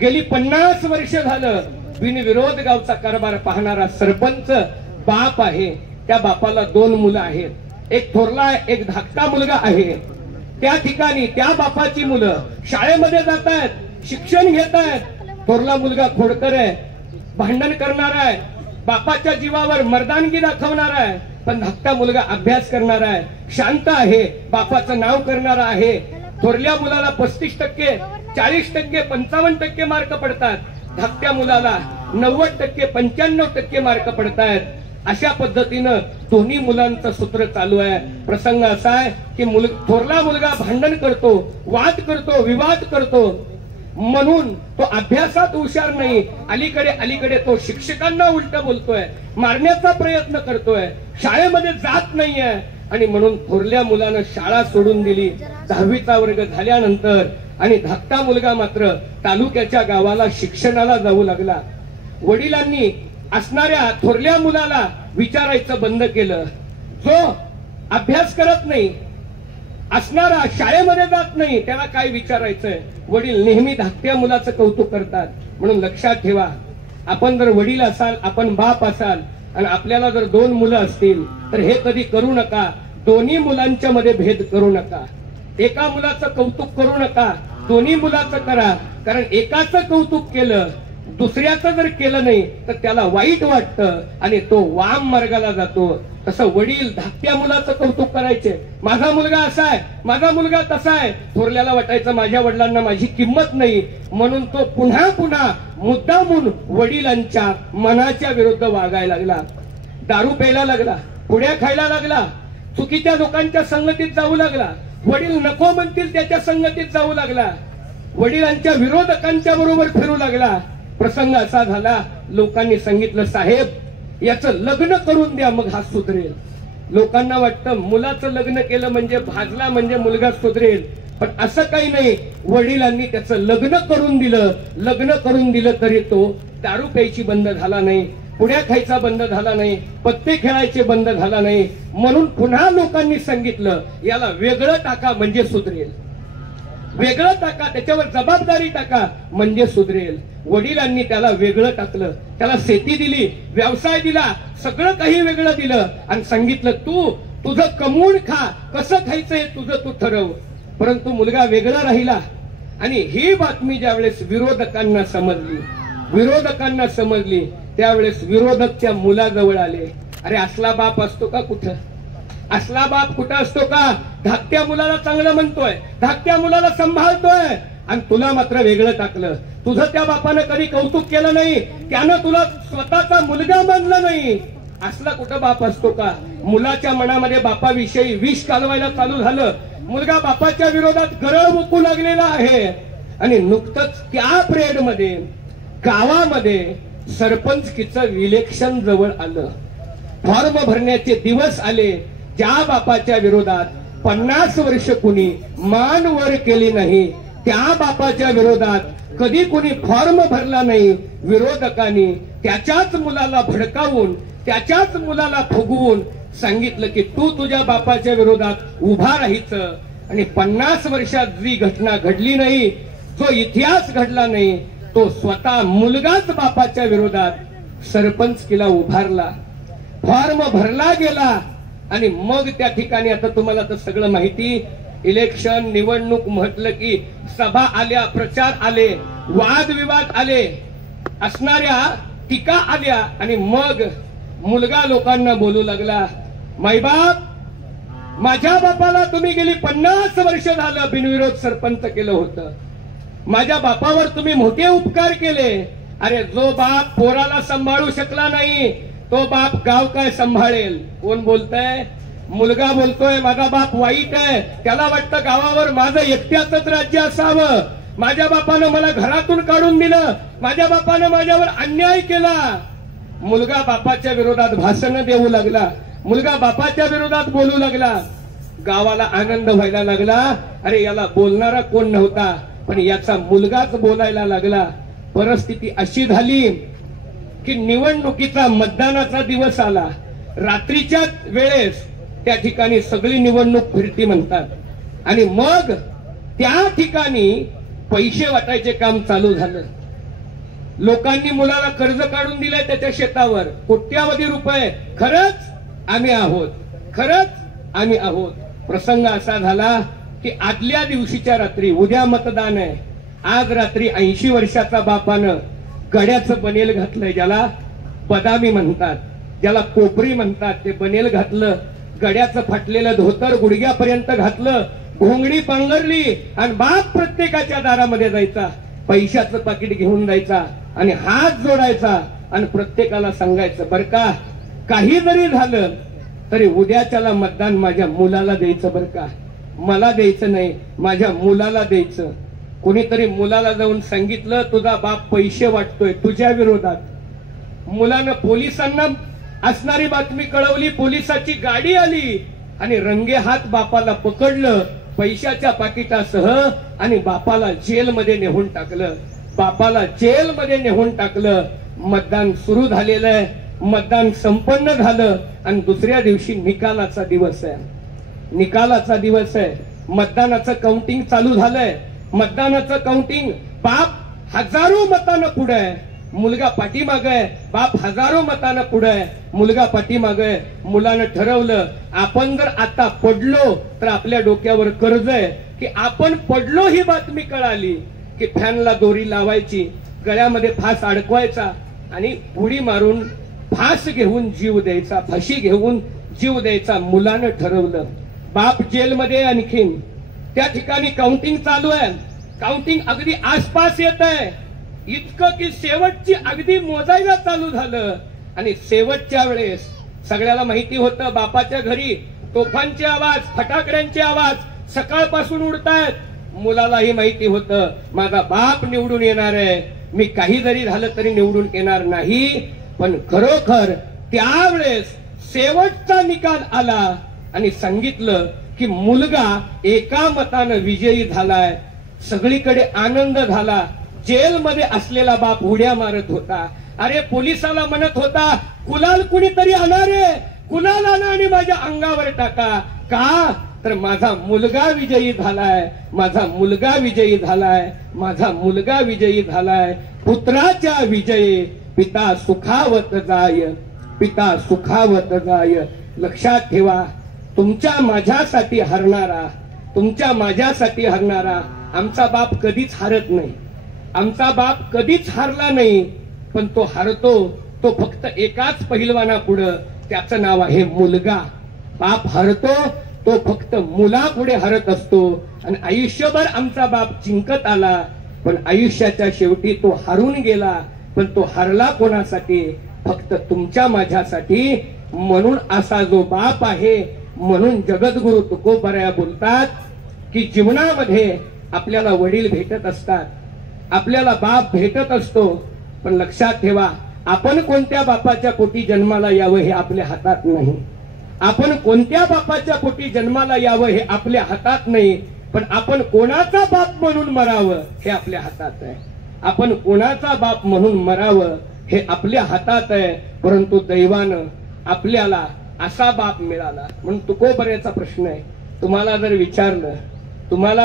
गेली 50 वर्ष झालं बिनविरोध गावचा कारभार पाहणारा सरपंच बाप आहे. त्या बापाला 2 मुलं आहेत, एक थोरला एक धाकटा मुलगा आहे. त्या ठिकाणी त्या बापाची मुलं शाळेमध्ये जात आहेत, शिक्षण घेत आहेत. थोरला मुलगा खोडकर आहे, भांडण करणार आहे, बापाच्या जीवावर मर्दानगी दाखवणार आहे. पण धाकटा मुलगा अभ्यास करणार आहे, शांत आहे, बापाचं नाव करणारा आहे. थोरल्या मुलाला 35%, 40%, 55% मार्क पडतात. धाकट्या मुलाला 90%, 95% मार्क पडतायत. अशा पद्धतीनं दोन्ही मुलांचं सूत्र चालू आहे. प्रसंग असा आहे की थोरला मुलगा भांडण करतो, वाद करतो, विवाद करतो, म्हणून तो अभ्यासात हुशार नाही. अलीकडे तो शिक्षकांना उलट बोलतोय, मारण्याचा प्रयत्न करतोय, शाळेमध्ये जात नाहीये. आणि म्हणून थोरल्या मुलानं शाळा सोडून दिली 10वीचा वर्ग झाल्यानंतर. आणि धाकटा मुलगा मात्र तालुक्याच्या गावाला शिक्षणाला जाऊ लागला. वडिलांनी असणाऱ्या थोरल्या मुलाला विचारायचं बंद केलं. जो अभ्यास करत नाही, असणारा शाळेमध्ये जात नाही, त्याला काय विचारायचंय. वडील नेहमी धाकट्या मुलाचं कौतुक करतात. म्हणून लक्षात ठेवा, आपण जर वडील असाल, आपण बाप असाल आणि आपल्याला जर 2 मुलं असतील तर हे कधी करू नका. दोन्ही मुलांच्या मध्ये भेद करू नका. एका मुलाचं कौतुक करू नका, दोन्ही मुलाचं करा. कारण एकाचं कौतुक केलं, दुसऱ्याचं जर केलं नाही तर त्याला वाईट वाटतं आणि तो वाम मार्गाला जातो. तसं वडील धाकट्या मुलाचं कौतुक करायचे, माझा मुलगा असा आहे, माझा मुलगा तसा आहे. थोरल्याला वाटायचं माझ्या वडिलांना माझी किंमत नाही, म्हणून तो पुन्हा पुन्हा मुद्दामून वडिलांच्या मनाच्या विरुद्ध वागायला लागला. दारू प्यायला लागला, पुड्या खायला लागला, चुकीच्या लोकांच्या संगतीत जाऊ लागला. वडील नको म्हणतील त्याच्या संगतीत जाऊ लागला, वडिलांच्या विरोधकांच्या बरोबर फिरू लागला. प्रसंग असा झाला, लोकांनी सांगितलं साहेब याचं लग्न करून द्या मग हा सुधरेल. लोकांना वाटतं मुलाचं लग्न केलं म्हणजे भाजला म्हणजे मुलगा सुधरेल, पण असं काही नाही. वडिलांनी त्याचं लग्न करून दिलं. लग्न करून दिलं तरी तो दारू प्यायची बंद झाला नाही, पुड्या खायचा बंद झाला नाही, पत्ते खेळायचे बंद झाला नाही. म्हणून पुन्हा लोकांनी सांगितलं याला वेगळं टाका म्हणजे सुधरेल, वेगळं टाका, त्याच्यावर जबाबदारी टाका म्हणजे सुधरेल. वडिलांनी त्याला वेगळं टाकलं, त्याला शेती दिली, व्यवसाय दिला, सगळं काही वेगळं दिलं आणि सांगितलं तू तुझं कमवून खा, कसं खायचं हे तुझं तू ठरव. परंतु मुलगा वेगळा राहिला. आणि ही बातमी ज्यावेळेस विरोधकांना समजली त्यावेळेस विरोधक त्या मुलाजवळ आले. अरे असला बाप असतो का कुठं, असला बाप कुठं असतो का. धाकट्या मुलाला चांगलं म्हणतोय, धाकट्या मुलाला सांभाळतोय आणि तुला मात्र वेगळं टाकलं. तुझं त्या बापानं कधी कौतुक केलं नाही, त्यानं तुला स्वतःचा मुलगा मानलं नाही. असला कुठं बाप असतो का. मुलाच्या मनामध्ये बापाविषयी विष कालवायला चालू झालं. मुलगा बापाच्या विरोधात गरळ मुकू लागलेला आहे. आणि नुकतंच त्या पिरियड मध्ये गावामध्ये सरपंचकीचं इलेक्शन जवळ आलं, फॉर्म भरण्याचे दिवस आले. ज्या बापाच्या विरोधात 50 वर्ष कुणी मान वर केली नाही, त्या बापाच्या विरोधात कधी कुणी फॉर्म भरला नाही. विरोधकांनी त्याच्याच मुलाला भडकावून, त्याच्याच मुलाला फुगवून सांगितलं की तू तुझ्या बापाच्या विरोधात उभा राहायचं. आणि 50 वर्षात जी घटना घडली नाही, जो इतिहास घडला नाही, तो स्वतः मुलगाच बापाच्या विरोधात सरपंचकीला उभारला. फॉर्म भरला गेला आणि मग त्या ठिकाणी आता तुम्हाला तर सगळं माहिती. इलेक्शन निवडणूक म्हटलं की सभा आल्या, प्रचार आले, वादविवाद आले. असणाऱ्या टीका आल्या आणि मग मुलगा लोकांना बोलू लागला, माईबाप, माझ्या बापाला तुम्ही गेली 50 वर्ष झालं बिनविरोध सरपंच केलं होतं. माझ्या बापावर तुम्ही मोठे उपकार केले. अरे जो बाप पोराला सांभाळू शकला नाही तो बाप गाव काय सांभाळेल? कोण बोलतंय? मुलगा बोलतोय माझा बाप वाईट आहे. त्याला वाटतं गावावर माझं एकट्याच राज्य असावं. माझ्या बापानं मला घरातून काढून दिलं. माझ्या बापानं माझ्यावर अन्याय केला. मुलगा बापाच्या विरोधात भाषण देऊ लागला. मुलगा बापाच्या विरोधात बोलू लागला. गावाला आनंद व्हायला लागला. अरे याला बोलणारा कोण नव्हता, पण याचा मुलगाच बोलायला लागला. परिस्थिती अशी झाली की निवडणुकीचा मतदानाचा दिवस आला. रात्रीच्या वेळेस त्या ठिकाणी सगळी निवडणूक फिरती म्हणतात आणि मग त्या ठिकाणी पैसे वाटायचे काम चालू झालं. लोकांनी मुलाला कर्ज काढून दिलंय त्याच्या शेतावर कोट्यावधी रुपये. खरंच आम्ही आहोत, खरंच आम्ही आहोत. प्रसंग असा झाला की आदल्या दिवशीच्या रात्री, उद्या मतदान आहे, आज रात्री 80 वर्षाचा बापानं गड्याचं बनेल घातलंय, ज्याला बदामी म्हणतात, ज्याला कोपरी म्हणतात, ते बनेल घातलं. गड्याचं फाटलेलं धोतर गुडघ्यापर्यंत घातलं, घोंगडी पांघरली आणि बाप प्रत्येकाच्या दारामध्ये जायचा, पैशाचं पाकिट घेऊन जायचा आणि हात जोडायचा आणि प्रत्येकाला सांगायचं, बर का, काही जरी झालं तरी उद्याच्याला मतदान माझ्या मुलाला द्यायचं, बर का, मला द्यायचं नाही, माझ्या मुलाला द्यायचं. कोणीतरी मुलाला जाऊन सांगितलं, तुझा बाप पैसे वाटतोय तुझ्या विरोधात. मुलानं पोलिसांना असणारी बातमी कळवली. पोलिसाची गाडी आली आणि रंगे हात बापाला पकडलं पैशाच्या पाकिटासह आणि बापाला जेलमध्ये नेऊन टाकलं. बापाला जेलमध्ये नेऊन टाकलं. मतदान सुरू झालेलं आहे. मतदान संपन्न झालं आणि दुसऱ्या दिवशी निकालाचा दिवस आहे. निकालाचा दिवस आहे. मतदानाचं काउंटिंग चालू झालंय. मतदानाचं काउंटिंग. बाप हजारो मतानं पुढे आहे, मुलगा पाठीमागे आहे. बाप हजारो मतानं पुढे आहे, मुलगा पाठीमागे आहे. मुलानं ठरवलं, आपण जर आता पडलो तर आपल्या डोक्यावर कर्ज आहे, की आपण पडलो ही बातमी कळाली की फॅनला दोरी लावायची, गळ्यामध्ये फास अडकवायचा आणि उडी मारून फास घेऊन जीव द्यायचा, फाशी घेऊन जीव द्यायचा. मुलानं ठरवलं. बाप जेलमध्ये. आणखीन त्या ठिकाणी काउंटिंग चालू आहे. काउंटिंग अगदी आसपास येत आहे. इतकं की शेवटची अगदी मोजायला चालू झालं आणि शेवटच्या वेळेस सगळ्याला माहिती होतं बापाच्या घरी तोफांचे आवाज, फटाकड्यांचे आवाज सकाळपासून उडतायत. मुलालाही माहिती होतं माझा बाप निवडून येणार आहे, मी काही जरी झालं तरी निवडून येणार नाही. पण खरोखर त्यावेळेस शेवटचा निकाल आला आणि सांगितलं की मुलगा एका मतानं विजयी झालाय. सगळीकडे आनंद झाला. जेलमध्ये असलेला बाप उड्या मारत होता. अरे पोलिसाला म्हणत होता, कुलाल कुणीतरी आणा रे, कुलाल आणा आणि माझ्या अंगावर टाका. का तर माझा मुलगा विजयी झालाय, माझा मुलगा विजयी झालाय, माझा मुलगा विजयी झालाय. पुत्राच्या विजयी पिता सुखावत जाय, पिता सुखावत जाय. लक्षात ठेवा, तुमच्या माझ्यासाठी हरणारा, तुमच्या माझ्यासाठी हरणारा आमचा बाप कधीच हारत नाही. आमचा बाप कधीच हारला नाही. पण तो हरतो तो फक्त एकाच पहिलवाना पुढं, त्याचं नाव आहे मुलगा. बाप हरतो तो फक्त मुलापुढे हरत असतो. आणि आयुष्यभर आमचा बाप जिंकत आला, पण आयुष्याच्या शेवटी तो हारून गेला. पण तो हरला कोणासाठी? फक्त तुमच्या माझ्यासाठी. म्हणून असा जो बाप आहे, म्हणून जगद्गुरु तुकोबराया बोलतात की जीवनामध्ये आपल्याला वडील भेटत असतात, आपल्याला बाप भेटत असतो. पण लक्षात ठेवा, आपण कोणत्या बापाच्या पोटी जन्माला यावं हे आपल्या हातात नाही. आपण कोणत्या बापाच्या पोटी जन्माला यावं हे आपल्या हातात नाही. पण आपण कोणाचा बाप म्हणून मरावं हे आपल्या हातात आहे. आपण कोणाचा बाप म्हणून मरावं हे आपल्या हातात आहे. परंतु दैवानं आपल्याला असा बाप मिळाला. म्हणून तुकोबऱ्याचा प्रश्न आहे. तुम्हाला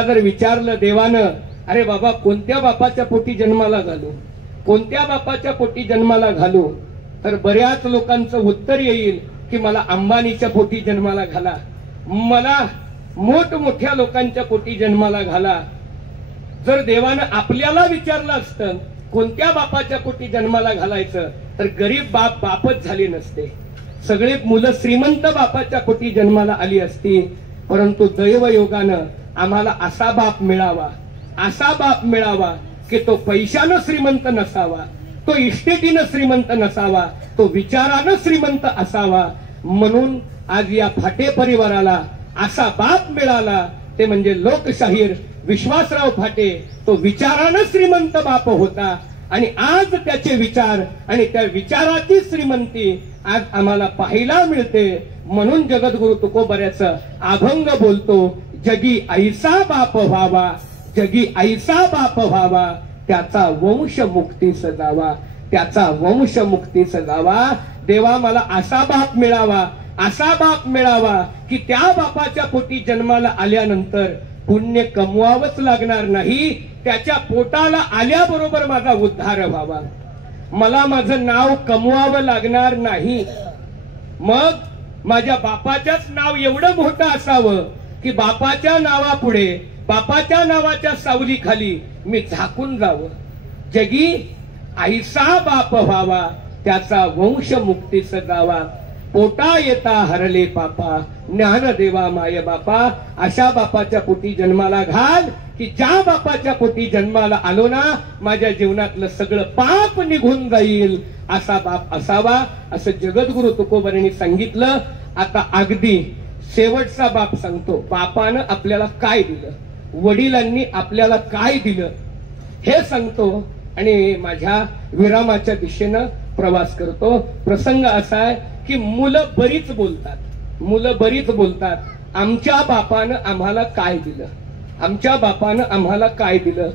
जर विचारलं देवानं, अरे बाबा कोणत्या बापाच्या पोटी जन्माला घालू, कोणत्या बापाच्या पोटी जन्माला घालू, तर बऱ्याच लोकांचं उत्तर येईल की मला अंबानीच्या पोटी जन्माला घाला, मला मोठमोठ्या लोकांच्या पोटी जन्माला घाला. जर देवानं आपल्याला विचारलं असतं कोणत्या बापाच्या पोटी जन्माला घालायचं, तर गरीब बाप बापच झाली नसते, सगळे मुलं श्रीमंत बापाच्या पोटी जन्माला आली असती. परंतु दैवयोगानं आम्हाला असा बाप मिळावा की तो पैशानं श्रीमंत नसावा, तो इस्टेटीनं श्रीमंत नसावा, तो विचारानं श्रीमंत असावा. म्हणून आज या फाटे परिवाराला असा बाप मिळाला, ते म्हणजे लोकशाहीर विश्वासराव फाटे. तो विचारानं श्रीमंत बाप होता आणि आज त्याचे विचार आणि त्या विचाराची श्रीमंती आज आम्हाला पाहायला मिळते. म्हणून जगद्गुरु तुकोबऱ्याचं अभंग बोलतो, जगी ऐसा बाप व्हावा, जगी ऐसा बाप व्हावा, त्याचा वंश मुक्ती सजावा, त्याचा वंश मुक्ती सजावा. देवा मला असा बाप मिळावा की त्या बापाच्या पोटी जन्माला आल्यानंतर पुण्य कमवावंच लागणार नाही, त्याच्या पोटाला आल्याबरोबर माझा उद्धार व्हावा, मला माझं नाव कमवावं लागणार नाही. मग माझ्या बापाच्याच नाव एवढं मोठं असावं की बापाच्या नावापुढे, बापाच्या नावाच्या सावलीखाली मी झाकून जावं. जगी ऐसा बाप व्हावा, त्याचा वंश मुक्ती सजावा. पोटा येता हरले पापा, ज्ञान देवा माय बापा. अशा बापाच्या पोटी जन्माला घाल की ज्या बापाच्या पोटी जन्माला आलो ना, माझ्या जीवनातलं सगळं पाप निघून जाईल, असा बाप असावा, असं जगद्गुरु तुकोबऱ्यांनी सांगितलं. आता अगदी शेवटचा बाप सांगतो, बापानं आपल्याला काय दिलं, वडिलांनी आपल्याला काय दिलं हे सांगतो आणि माझ्या विरामाच्या दिशेनं प्रवास करतो. प्रसंग असा आहे की मुलं बरीच बोलतात, आमच्या बापानं आम्हाला काय दिलं, आमच्या बापानं आम्हाला काय दिलं.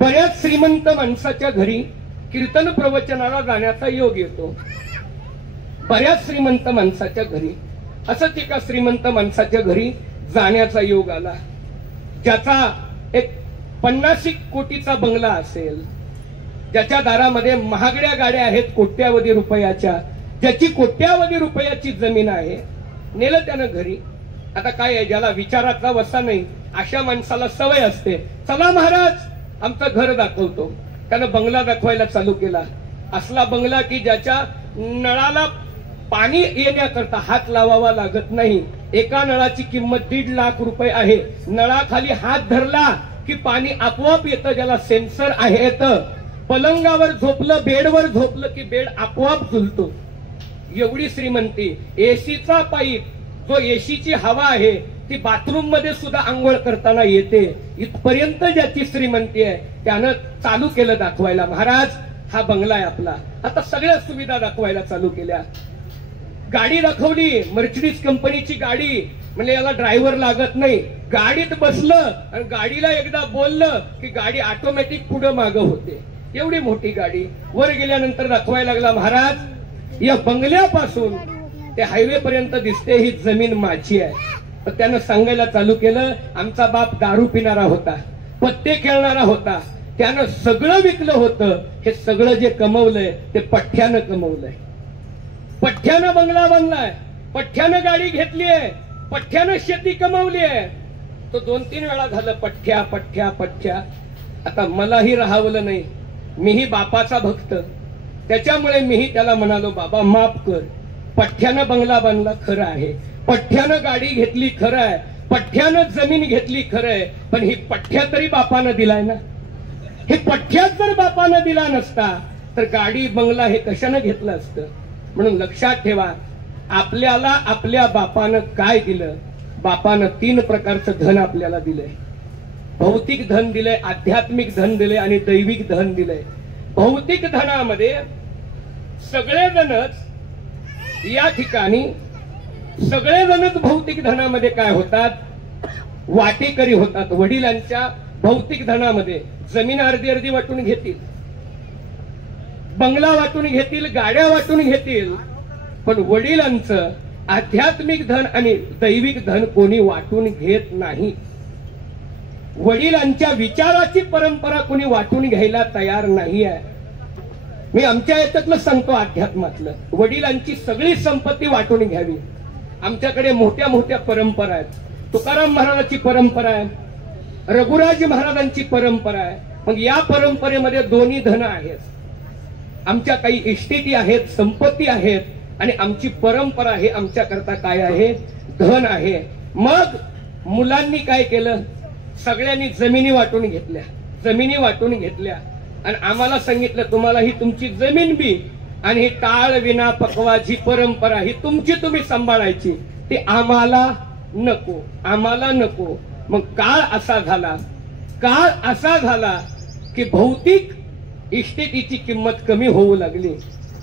बऱ्याच श्रीमंत माणसाच्या घरी कीर्तन प्रवचनाला जाण्याचा योग येतो. बऱ्याच श्रीमंत माणसाच्या घरी असंच एका श्रीमंत माणसाच्या घरी जाण्याचा योग आला, ज्याचा एक 50 कोटीचा बंगला असेल, ज्याच्या दारामध्ये महागड्या गाड्या आहेत कोट्यावधी रुपयाच्या, ज्याची कोट्यावधी रुपयाची जमीन आहे. नेलं त्यानं घरी. आता काय आहे, ज्याला विचाराचा वसा नाही अशा माणसाला सवय असते, चला महाराज आमचं घर दाखवतो. त्यानं बंगला दाखवायला चालू केला. असला बंगला की ज्याच्या नळाला पाणी येण्याकरता हात लावावा लागत नाही. एका नळाची किंमत 1.5 लाख रुपये आहे. नळाखाली हात धरला की पाणी आपोआप येतं, ज्याला सेन्सर आहेत. पलंगावर झोपलं, बेडवर झोपलं की बेड आपोआप झुलतो. एवढी श्रीमंती. एसीचा पाईप, जो एसीची हवा आहे ती बाथरूम मध्ये सुद्धा आंघोळ करताना येते, इथपर्यंत ज्याची श्रीमंती आहे त्यानं चालू केलं दाखवायला, महाराज हा बंगला आहे आपला. आता सगळ्या सुविधा दाखवायला चालू केल्या. गाडी दाखवली, मर्सिडीज कंपनीची गाडी. म्हणजे याला ड्रायव्हर लागत नाही, गाडीत बसलं आणि गाडीला एकदा बोललं की गाडी ऑटोमॅटिक पुढे मागं होते. एवढी मोठी गाडी. वर गेल्यानंतर दाखवायला लागला, महाराज या बंगल्यापासून ते हायवे पर्यंत दिसते ही जमीन माझी आहे. तर त्यानं सांगायला चालू केलं, आमचा बाप दारू पिणारा होता, पत्ते खेळणारा होता, त्यानं सगळं विकलं होतं. हे सगळं जे कमवलंय ते पठ्ठ्यानं कमवलंय. पठ्ठ्यानं बंगला बांधलाय, पठ्ठ्यानं गाडी घेतलीय, पठ्ठ्यानं शेती कमवली आहे. तो 2-3 वेळा झालं पठ्ठ्या पठ्ठ्या पठ्ठ्या. आता मलाही राहावलं नाही, मीही बापाचा भक्त. त्याच्यामुळे मीही त्याला म्हणालो, बाबा माफ कर. पठ्ठ्यानं बंगला बांधला खरं आहे, पठ्ठ्यानं गाडी घेतली खरं आहे, पठ्ठ्यानं जमीन घेतली खरं आहे, पण ही पठ्ठ्या तरी बापानं दिलाय ना. हे पठ्ठ्यात जर बापानं दिला नसता तर गाडी बंगला हे कशानं घेतलं असतं. म्हणून लक्षात ठेवा, आपल्याला आपल्या बापानं काय दिलं. बापानं 3 प्रकारचं धन आपल्याला दिलंय. भौतिक धन दिलंय, आध्यात्मिक धन दिलंय आणि दैविक धन दिलंय. भौतिक धनामध्ये सगळेजणच या ठिकाणी सगळेजणच भौतिक धनामध्ये काय होतात, वाटेकरी होतात. वडिलांच्या भौतिक धनामध्ये जमीन अर्धी वाटून घेतील, बंगला वाटून घेतील, गाड्या वाटून घेतील, पण वडिलांचं आध्यात्मिक धन आणि दैविक धन कोणी वाटून घेत नाही. वडिलांच्या विचाराची परंपरा कोणी वाटून घ्यायला तयार नाही आहे. मी आमच्या याच्यातलं सांगतो, अध्यात्मातलं वडिलांची सगळी संपत्ती वाटून घ्यावी. आमच्याकडे मोठ्या मोठ्या परंपरा आहेत. तुकाराम महाराजांची परंपरा आहे, रघुराज महाराजांची परंपरा आहे, मग या परंपरेमध्ये दोन्ही धन आहेत. आमच्या काही इष्टिटी आहेत, संपत्ती आहेत, आणि आमची परंपरा आहे आमच्याकरता काय आहे, धन आहे. मग मुलांनी काय केलं, सगळ्यांनी जमिनी वाटून घेतल्या, जमिनी वाटून घेतल्या आणि आम्हाला सांगितलं तुम्हाला ही तुमची जमीन बी आणि ही टाळ विना पकवाची परंपरा ही तुमची तुम्ही सांभाळायची, ती आम्हाला नको, आम्हाला नको. मग काळ असा झाला की भौतिक इष्टिटीची किंमत कमी होऊ लागली,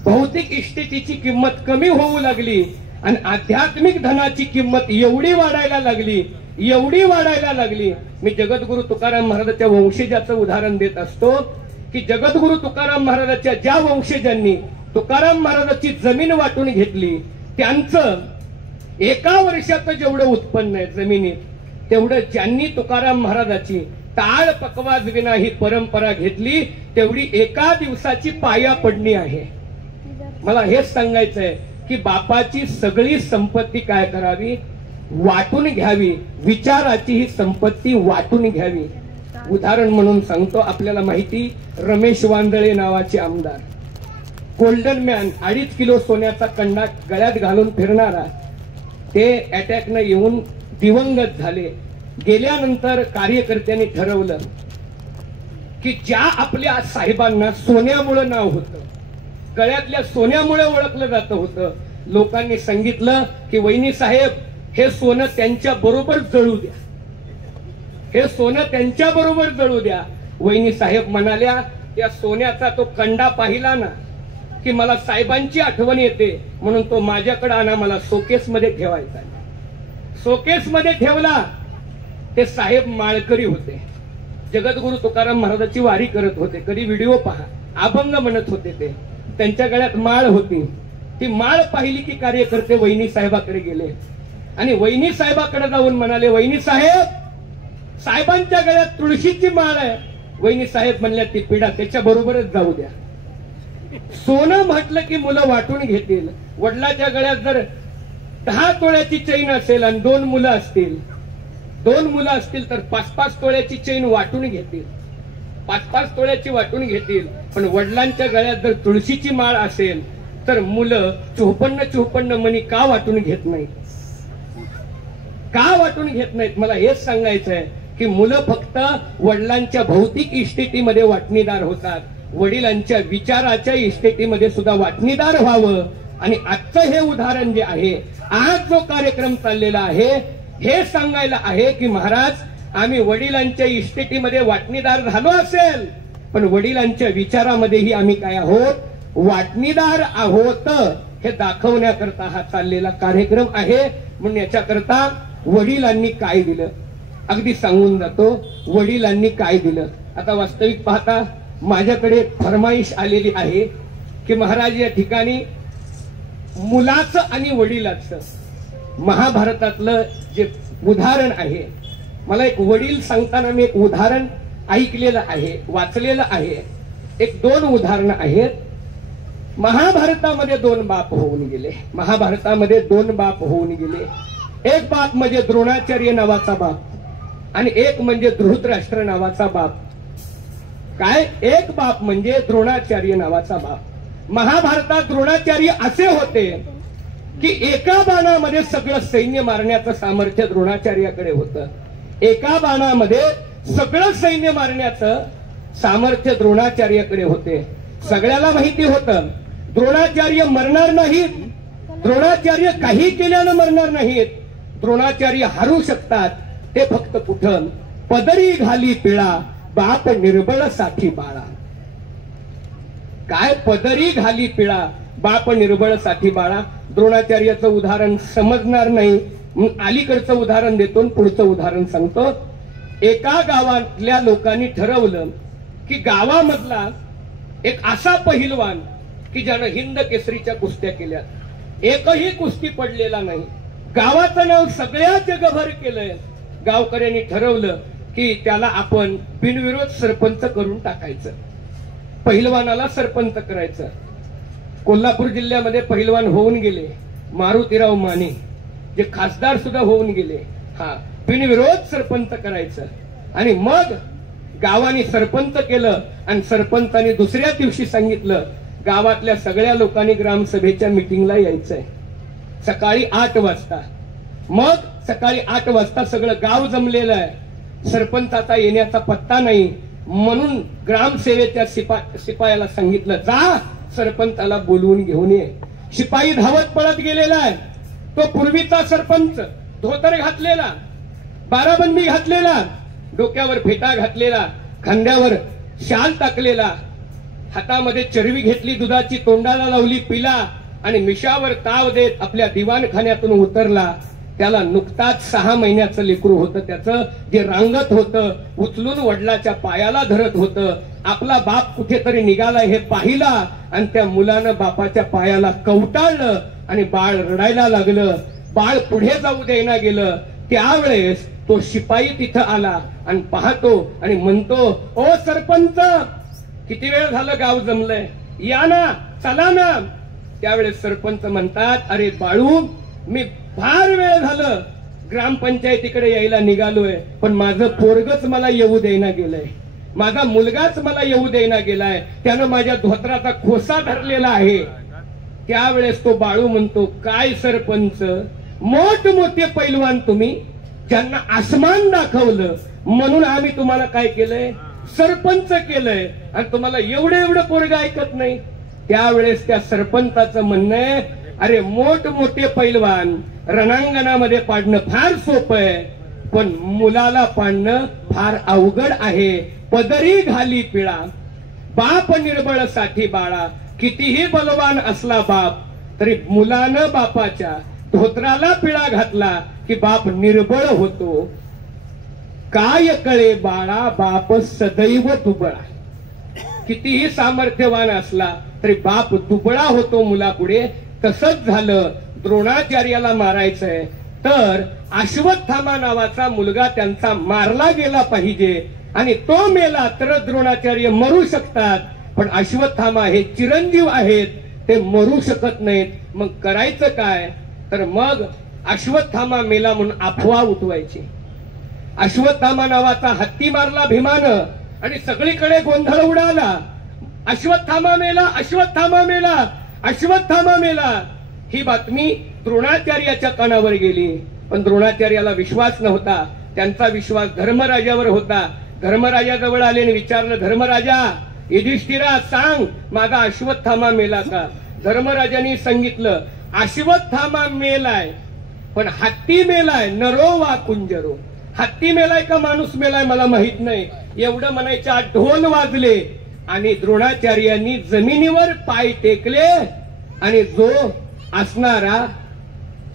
भौतिक इष्टिटीची किंमत कमी होऊ लागली आणि आध्यात्मिक धनाची किंमत एवढी वाढायला लागली, एवढी वाढायला लागली. मी जगद्गुरु तुकाराम महाराजांच्या वंशजाचं उदाहरण देत असतो की जगद्गुरु तुकाराम महाराजांच्या ज्या वंशजांनी तुकाराम महाराजांची जमीन वाटून घेतली, त्यांचं एका वर्षाचं जेवढं उत्पन्न आहे जमिनीत, तेवढं ज्यांनी तुकाराम महाराजांची टाळ पकवाज विना ही परंपरा घेतली, तेवढी एका दिवसाची पाया पडणी आहे. मला हेच सांगायचंय की बापाची सगळी संपत्ती काय करावी, वाटून घ्यावी, विचाराची ही संपत्ती वाटून घ्यावी. उदाहरण म्हणून सांगतो, आपल्याला माहिती, रमेश वांदळे नावाचे आमदार, गोल्डन मॅन, 2.5 किलो सोन्याचा कंडा गळ्यात घालून फिरणारा, ते अटॅकनं येऊन दिवंगत झाले. गेल्यानंतर कार्यकर्त्यांनी ठरवलं की ज्या आपल्या साहेबांना सोन्यामुळे नाव होतं, गळ्यातल्या सोन्यामुळे ओळखलं जात होतं, लोकांनी सांगितलं की वहिनी साहेब हे सोनं त्यांच्या बरोबर जळू द्या, हे सोनं त्यांच्या बरोबर जळू द्या. वहिनी साहेब म्हणाल्या, त्या सोन्याचा तो कंडा पाहिला ना की मला साहेबांची आठवण येते, म्हणून तो माझ्याकडे आणा, मला शोकेस मध्ये ठेवायचा. शोकेस मध्ये ठेवला. ते साहेब माळकरी होते, जगद्गुरु तुकाराम महाराजांची वारी करत होते. कधी व्हिडिओ पहा, अभंग म्हणत होते ते. त्यांच्या गळ्यात माळ होती. ती माळ पाहिली की कार्यकर्ते वहिनी साहेबाकडे गेले आणि वहिनी साहेबाकडे जाऊन म्हणाले, वहिनी साहेब, साहेबांच्या गळ्यात तुळशीची माळ आहे. वहिनी साहेब म्हणल्या, ती पिढा त्याच्या बरोबरच जाऊ द्या. सोनं म्हटलं की मुलं वाटून घेतील. वडिलाच्या गळ्यात जर 10 तोळ्याची चैन असेल आणि 2 मुलं असतील, 2 मुलं असतील तर 5-5 तोळ्याची चैन वाटून घेतील, 5-5 तोळ्याची वाटून घेतील. पण वडिलांच्या गळ्यात जर तुळशीची माळ असेल तर मुलं 54 मणी का वाटून घेत नाहीत, का वाटून घेत नाहीत? मला हेच सांगायचंय की मुलं फक्त वडिलांच्या भौतिक इस्टेटीमध्ये वाटणीदार होतात, वडिलांच्या विचाराच्या इस्टेटीमध्ये सुद्धा वाटणीदार व्हावं. आणि आजचं हे उदाहरण जे आहे, आज जो कार्यक्रम चाललेला आहे, हे सांगायला आहे की महाराज, आम्ही वडिलांच्या इस्टेटीमध्ये वाटणीदार झालो असेल, पण वडिलांच्या विचारामध्येही आम्ही काय आहोत, वाटणीदार आहोत, हे दाखवण्याकरता हा चाललेला कार्यक्रम आहे. म्हणून याच्याकरता वडिलांनी काय दिलं, अगदी सांगून जातो, वडिलांनी काय दिलं. आता वास्तविक पाहता माझ्याकडे फरमाईश आलेली आहे की महाराज, या ठिकाणी मुलाचं आणि वडिलाचं महाभारतातलं जे उदाहरण आहे, मला एक वडील सांगताना मी एक उदाहरण ऐकलेलं आहे, वाचलेलं आहे. 1-2 उदाहरणं आहेत. महाभारतामध्ये 2 बाप होऊन गेले, महाभारतामध्ये 2 बाप होऊन गेले. एक बाप म्हणजे द्रोणाचार्य नावाचा बाप आणि एक म्हणजे धृतराष्ट्र नावाचा बाप. काय, एक बाप म्हणजे द्रोणाचार्य नावाचा बाप. महाभारतात द्रोणाचार्य असे होते की एका बाणामध्ये सगळं सैन्य मारण्याचं सामर्थ्य द्रोणाचार्याकडे होतं. एका बाणामध्ये सगळं सैन्य मारण्याचं सामर्थ्य द्रोणाचार्याकडे होते. सगळ्याला माहिती होतं द्रोणाचार्य मरणार नाहीत, द्रोणाचार्य काही केल्यानं मरणार नाहीत, द्रोणाचार्य हरू शकतात. ते फक्त कुठं, पदरी घाली पिळा बाप निर्बळ साठी बाळा. काय, पदरी घाली पिळा बाप निर्बळ साठी बाळा. द्रोणाचार्याचं उदाहरण समजणार नाही, अलीकडचं उदाहरण देतो, पुढचं उदाहरण सांगतो. एका गावातल्या लोकांनी ठरवलं की गावामधला एक असा पहिलवान की ज्यानं हिंद केसरीच्या कुस्त्या केल्या, एकही कुस्ती पडलेला नाही, गावाचं नाव सगळ्या जगभर केलंय. गावकऱ्यांनी ठरवलं की त्याला आपण बिनविरोध सरपंच करून टाकायचं, पहिलवानाला सरपंच करायचं. कोल्हापूर जिल्ह्यामध्ये पहिलवान होऊन गेले मारुतीराव माने, जे खासदार सुद्धा होऊन गेले. हा, बिनविरोध सरपंच करायचं. आणि मग गावाने सरपंच केलं आणि सरपंचाने दुसऱ्या दिवशी सांगितलं गावातल्या सगळ्या लोकांनी ग्रामसभेच्या मिटिंगला यायचंय सकाळी 8 वाजता. मग सकाळी 8 वाजता सगळं गाव जमलेलं आहे. सरपंचाचा येण्याचा पत्ता नाही म्हणून ग्रामसेवेच्या शिपायाला सांगितलं जा सरपंचाला बोलवून घेऊन ये. शिपाई धावत पळत गेलेला आहे. तो पूर्वीचा सरपंच, धोतर घातलेला, बाराबंदी घातलेला, डोक्यावर फेटा घातलेला, खांद्यावर शाल टाकलेला, हातामध्ये चरवी घेतली दुधाची, तोंडाला लावली पिला आणि मिशावर ताव देत आपल्या दिवाणखान्यातून उतरला. त्याला नुकताच 6 महिन्याचं लेकरू होतं त्याचं, जे रांगत होतं, उचलून वडिलाच्या पायाला धरत होतं. आपला बाप कुठेतरी निघाला हे पाहिला आणि त्या मुलानं बापाच्या पायाला कवटाळलं आणि बाळ रडायला लागलं. बाळ पुढे जाऊ देईना गेलं. त्यावेळेस तो शिपाई तिथं आला आणि पाहतो आणि म्हणतो ओ सरपंच, किती वेळ झालं गाव जमलंय, या ना, चला ना. त्यावेळेस सरपंच म्हणतात अरे बाळू, मी फार वेळ झालं ग्रामपंचायतीकडे यायला निघालोय, पण माझं पोरगच मला येऊ देईना गेलंय, माझा मुलगाच मला येऊ देईना गेलाय, त्यानं माझ्या धोत्राचा खोसा धरलेला आहे. त्यावेळेस तो बाळू म्हणतो काय सरपंच, मोठमोठे पैलवान तुम्ही, ज्यांना आसमान दाखवलं म्हणून आम्ही तुम्हाला काय केलंय, सरपंच केलंय, आणि तुम्हाला एवढं पोरगं ऐकत नाही. त्यावेळेस त्या सरपंचाचं म्हणणं आहे अरे मोठमोठे पैलवान रणांगणामध्ये पाडणं फार सोपं आहे, पण मुलाला पाडणं फार अवघड आहे. पदरी घाली पिळा, बाप निर्बळ साठी बाळा, कितीही बलवान असला बाप तरी मुलानं बापाच्या धोत्राला पिळा घातला की बाप निर्बळ होतो. काय कळे बाळा बाप सदैव दुबळा, कितीही सामर्थ्यवान असला तरी बाप दुबळा होतो मुलापुढे. तसंच झालं, द्रोणाचार्याला मारायचंय तर अश्वत्थामा नावाचा मुलगा त्यांचा मारला गेला पाहिजे, आणि तो मेला तर द्रोणाचार्य मरू शकतात, पण अश्वत्थामा हे चिरंजीव आहेत, ते मरू शकत नाहीत. मग करायचं काय, तर मग अश्वत्थामा मेला म्हणून अफवा उठवायची. अश्वत्थामा नावाचा हत्ती मारला भीमानं आणि सगळीकडे गोंधळ उडाला. अश्वत्थामा मेला, अश्वत्थामा मेला, अश्वत्थामा मेला. ही बातमी द्रोणाचार्याच्या कानावर गेली, पण द्रोणाचार्याला विश्वास नव्हता. त्यांचा विश्वास धर्मराजावर होता. धर्मराजाजवळ आले आणि विचारलं धर्मराजा, युधिष्ठिरा सांग माझा अश्वत्थामा मेला का. धर्मराजांनी सांगितलं अश्वत्थामा मेलाय, पण हत्ती मेलाय, नरो वा कुंजरो. हत्ती मेलाय का माणूस मेलाय मला माहित नाही. एवढं म्हणायच्या ढोल वाजले आणि द्रोणाचार्यांनी जमिनीवर पाय टेकले, आणि जो असणारा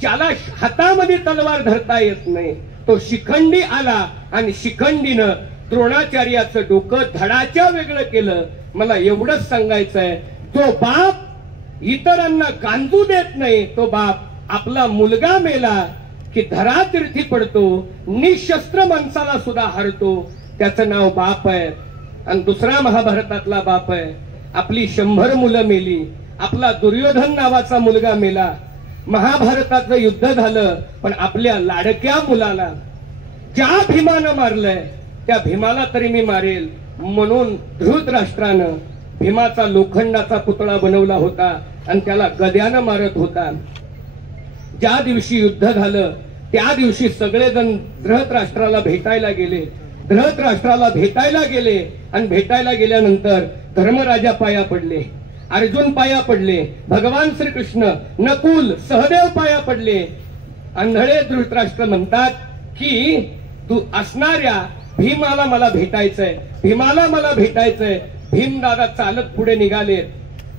ज्याला हातामध्ये तलवार धरता येत नाही तो शिखंडी आला आणि शिखंडीनं द्रोणाचार्याचं डोकं धडाच्या वेगळं केलं. मला एवढंच सांगायचंय, जो बाप इतरांना गांजू देत नाही तो बाप आपला मुलगा मेला की धरातीर्थी पडतो, निशस्त्र माणसाला सुद्धा हरतो. त्याचं नाव बाप आहे. आणि दुसरा महाभारतातला बाप आहे. आपली 100 मुलं मेली, आपला दुर्योधन नावाचा मुलगा मेला. महाभारताचं युद्ध झालं, पण आपल्या लाडक्या मुलाला ज्या भीमानं मारलंय त्या भीमाला तरी मी मारेल म्हणून धृतराष्ट्रानं भीमाचा लोखंडाचा पुतळा बनवला होता आणि त्याला गद्यानं मारत होता. ज्या दिवशी युद्ध झालं त्या दिवशी सगळेजण धृतराष्ट्राला भेटायला गेले. धृतराष्ट्राला भेटायला गेले आणि भेटायला गेल्यानंतर धर्मराजा पाया पडले, अर्जुन पाया पडले, भगवान श्रीकृष्ण, नकुल, सहदेव पाया पडले. आंधळे धृतराष्ट्र म्हणतात की तू असणाऱ्या भीमाला मला भेटायचंय, भीमाला मला भेटायचंय. भीमदादा चालत पुढे निघाले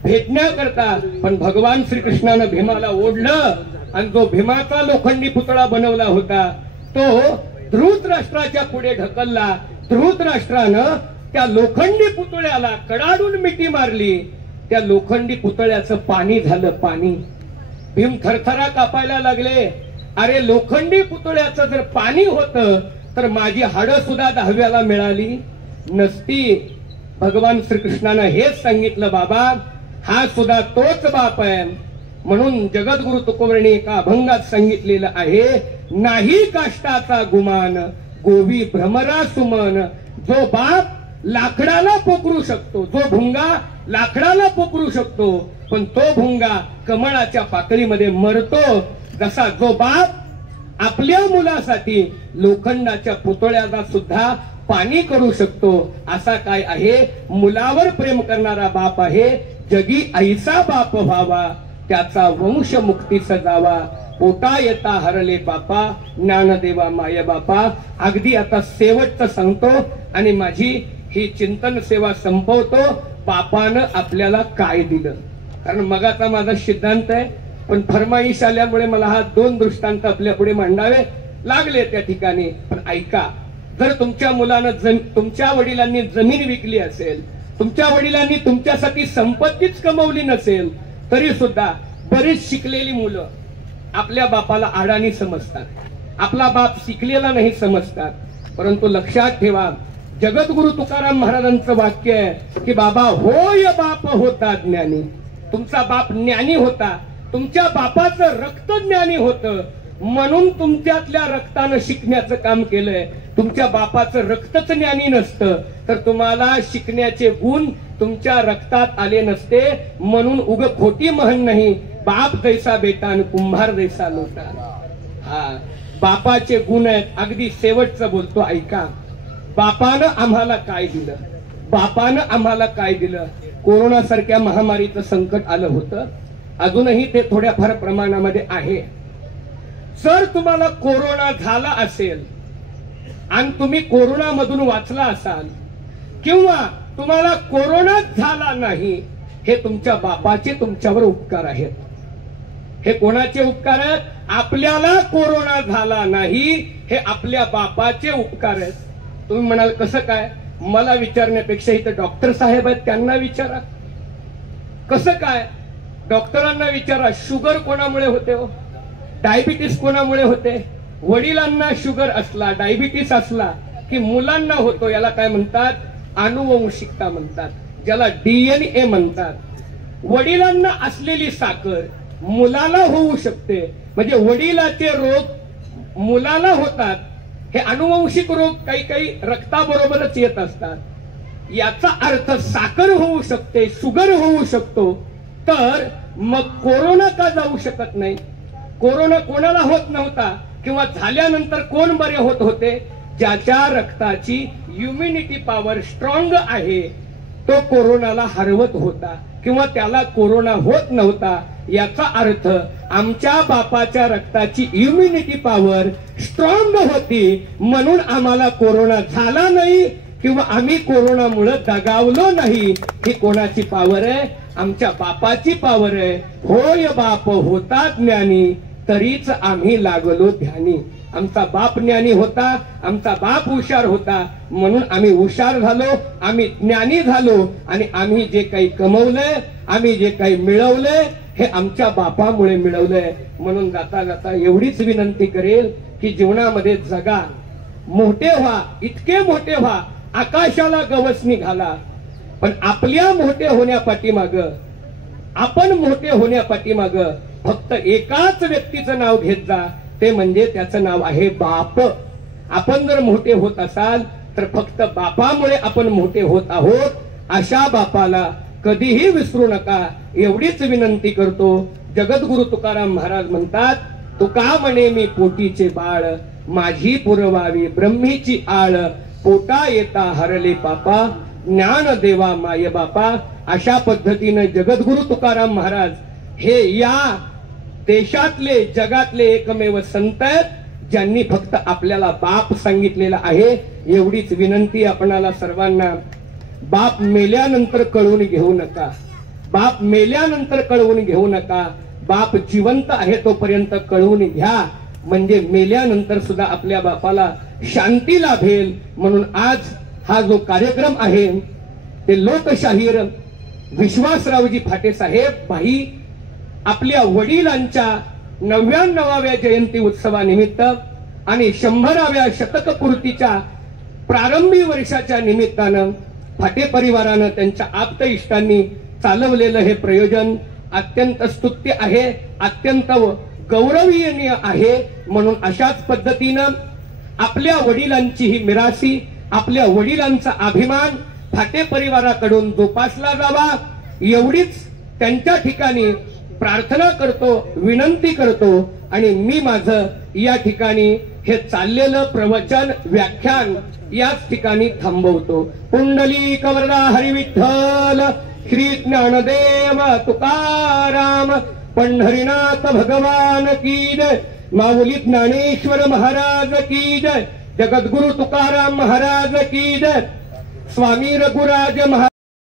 भेटण्याकरता, पण भगवान श्रीकृष्णानं भीमाला ओढलं आणि जो भीमाचा लोखंडी पुतळा बनवला होता तो धृतराष्ट्राच्या पुढे ढकलला. धृतराष्ट्रानं त्या लोखंडी पुतळ्याला कडाडून मिठी मारली. त्या लोखंडी पुतळ्याचं पाणी झालं पाणी. भीम थरथरा कापायला लागले. अरे लोखंडी पुतळ्याचं जर पाणी होतं तर माझी हाडं सुद्धा 10व्याला मिळाली नसती. भगवान श्रीकृष्णानं हेच सांगितलं, बाबा हा सुद्धा तोच बाप आहे. म्हणून जगद्गुरु तुकोबरांनी एका अभंगात सांगितलेलं आहे, नाही काष्टाचा गुमान गोवी भ्रमरा सुमन, जो बाप लाकडाला पोखरू शकतो, जो भुंगा लाकडाला पोखरू शकतो, पण तो भुंगा कमळाच्या पाकळीमध्ये मरतो. जसा जो बाप आपल्या मुलासाठी लोखंडाच्या पुतळ्याला सुद्धा पाणी करू शकतो, असा काय आहे, मुलावर प्रेम करणारा बाप आहे. जगी ऐसा बाप व्हावा, त्याचा वंश मुक्ती सजावा. पोटा येता हरले बापा, ज्ञानदेवा माय बापा. अगदी आता शेवटचं सांगतो आणि माझी ही चिंतन सेवा संपवतो. बापानं आपल्याला काय दिलं, कारण मगाचा माझा सिद्धांत आहे, पण फरमाईश आल्यामुळे मला हा 2 दृष्टांत आपल्या पुढे मांडावे लागले त्या ठिकाणी. पण ऐका, जर तुमच्या मुलानं तुमच्या वडिलांनी जमीन विकली असेल, तुमच्या वडिलांनी तुमच्यासाठी संपत्तीच कमवली नसेल, तरी सुद्धा बरीच शिकलेली मुलं आपल्या बापाला अडाणी समजतात, आपला बाप शिकलेला नाही समजतात. परंतु लक्षात ठेवा, जगद्गुरु तुकाराम महाराजांचं वाक्य आहे की बाबा होय बाप होता ज्ञानी. तुमचा बाप ज्ञानी होता, तुमच्या बापाचं रक्त ज्ञानी होतं, म्हणून तुमच्यातल्या रक्तानं शिकण्याचं काम केलंय. तुमच्या बापाचं रक्तच ज्ञानी नसतं तर तुम्हाला शिकण्याचे गुण तुमच्या रक्तात आले नसते. म्हणून उग खोटी म्हण नाही, बाप जैसा बेटा आणि कुंभार जैसा लोटा. हा बापाचे गुण आहेत. अगदी शेवटचं बोलतो, ऐका. बापानं आम्हाला काय दिलं, बापानं आम्हाला काय दिलं. कोरोना सारख्या महामारीचं संकट आलं होतं, अजूनही ते थोड्याफार प्रमाणामध्ये आहे. जर तुम्हाला कोरोना झाला असेल आणि तुम्ही कोरोनामधून वाचला असाल, किंवा तुम्हाला कोरोनाच झाला नाही, हे तुमच्या बापाचे तुमच्यावर उपकार आहेत. हे कोणाचे उपकार आहेत? आपल्याला कोरोना झाला नाही, हे आपल्या बापाचे उपकार आहेत. तुम्ही म्हणाल कसं काय, मला विचारण्यापेक्षा इथं डॉक्टर साहेब आहेत त्यांना विचारा. कसं काय, डॉक्टरांना विचारा. शुगर कोणामुळे होते हो, डायबिटीस कोणामुळे होते? वडिलांना शुगर असला, डायबिटीस असला की मुलांना होतो. याला काय म्हणतात? अनुवंशिकता म्हणतात, ज्याला DNA म्हणतात. वडिलांना असलेली साखर मुलाला होऊ शकते, म्हणजे वडिलाचे रोग मुलाला होतात. हे अनुवंशिक रोग काही काही रक्ताबरोबरच येत असतात. याचा अर्थ साखर होऊ शकते, शुगर होऊ शकतो. तर मग कोरोना का जाऊ शकत नाही? कोरोना कोणाला होत नव्हता, किंवा झाल्यानंतर कोण बरे होत होते? ज्याच्या रक्ताची इम्युनिटी पॉवर स्ट्रॉंग आहे, तो कोरोनाला हरवत होता, किंवा त्याला कोरोना होत नव्हता. याचा अर्थ आमच्या बापाच्या रक्ताची इम्युनिटी पॉवर स्ट्रॉंग होती, म्हणून आम्हाला कोरोना झाला नाही, किंवा आम्ही कोरोनामुळे दगावलो नाही. ही कोणाची पॉवर आहे? आमच्या बापाची पॉवर आहे. होय बाप होता ज्ञानी, तरीच आम्ही लागलो ध्यानी. आमचा बाप ज्ञानी होता, आमचा बाप हुशार होता, म्हणून आम्ही हुशार झालो, आम्ही ज्ञानी झालो. आणि आम्ही जे काही कमवलंय, आम्ही जे काही मिळवलंय, हे आमच्या बापामुळे मिळवलंय. म्हणून जाता जाता एवढीच विनंती करेल की जीवनामध्ये जगा, मोठे व्हा, इतके मोठे व्हा, आकाशाला गवस निघाला. पण आपल्या मोठे होण्यापाठीमाग, आपण मोठे होण्यापाठीमाग फक्त एकाच व्यक्तीचं नाव घेत जा, ते म्हणजे त्याचं नाव आहे बाप. आपण जर मोठे होत असाल तर फक्त बापामुळे आपण मोठे होत आहोत. अशा बापाला कधीही विसरू नका, एवढीच विनंती करतो. जगद्गुरु तुकाराम महाराज म्हणतात, तुका म्हणे मी पोटीचे बाळ, माझी पुरवावी ब्रह्मीची आळ. पोटा येता हरले पापा, ज्ञान देवा माय बापा. अशा पद्धतीने जगद्गुरु तुकाराम महाराज हे या देशातले, जगातले एकमेव संत आहेत, ज्यांनी फक्त आपल्याला बाप सांगितलेला आहे. एवढीच विनंती आपणाला सर्वांना. बाप मेल्यानंतर कळवून घेऊ नका, बाप मेल्यानंतर कळवून घेऊ नका. बाप जिवंत आहे तोपर्यंत कळवून घ्या, म्हणजे मेल्यानंतर सुद्धा आपल्या बापाला शांती लाभेल. म्हणून आज हा जो कार्यक्रम आहे ते लोकशाहीर विश्वासरावजी फाटे साहेब भाई आपल्या वडिलांच्या 99व्या जयंती उत्सवानिमित्त आणि 100व्या शतकपूर्तीच्या प्रारंभी वर्षाच्या निमित्तानं फाटे परिवारानं त्यांच्या आप्त इष्टांनी चालवलेलं हे प्रयोजन अत्यंत स्तुत्य आहे, अत्यंत गौरवनीय आहे. म्हणून अशाच पद्धतीनं आपल्या वडिलांची ही मिरासी आपल्या वडिलांचा अभिमान फाटे परिवाराकडून जोपासला जावा एवढीच त्यांच्या ठिकाणी प्रार्थना करतो, विनंती करतो आणि मी माझं या ठिकाणी हे चाललेलं प्रवचन व्याख्यान याच ठिकाणी थांबवतो. पुंडलिक वरदा हरी विठ्ठल, श्री ज्ञानदेव तुकाराम, पंढरीनाथ भगवान की जय, माऊली ज्ञानेश्वर महाराज की जय, जगद्गुरु तुकाराम महाराज की जय, स्वामी रघुराज महाराज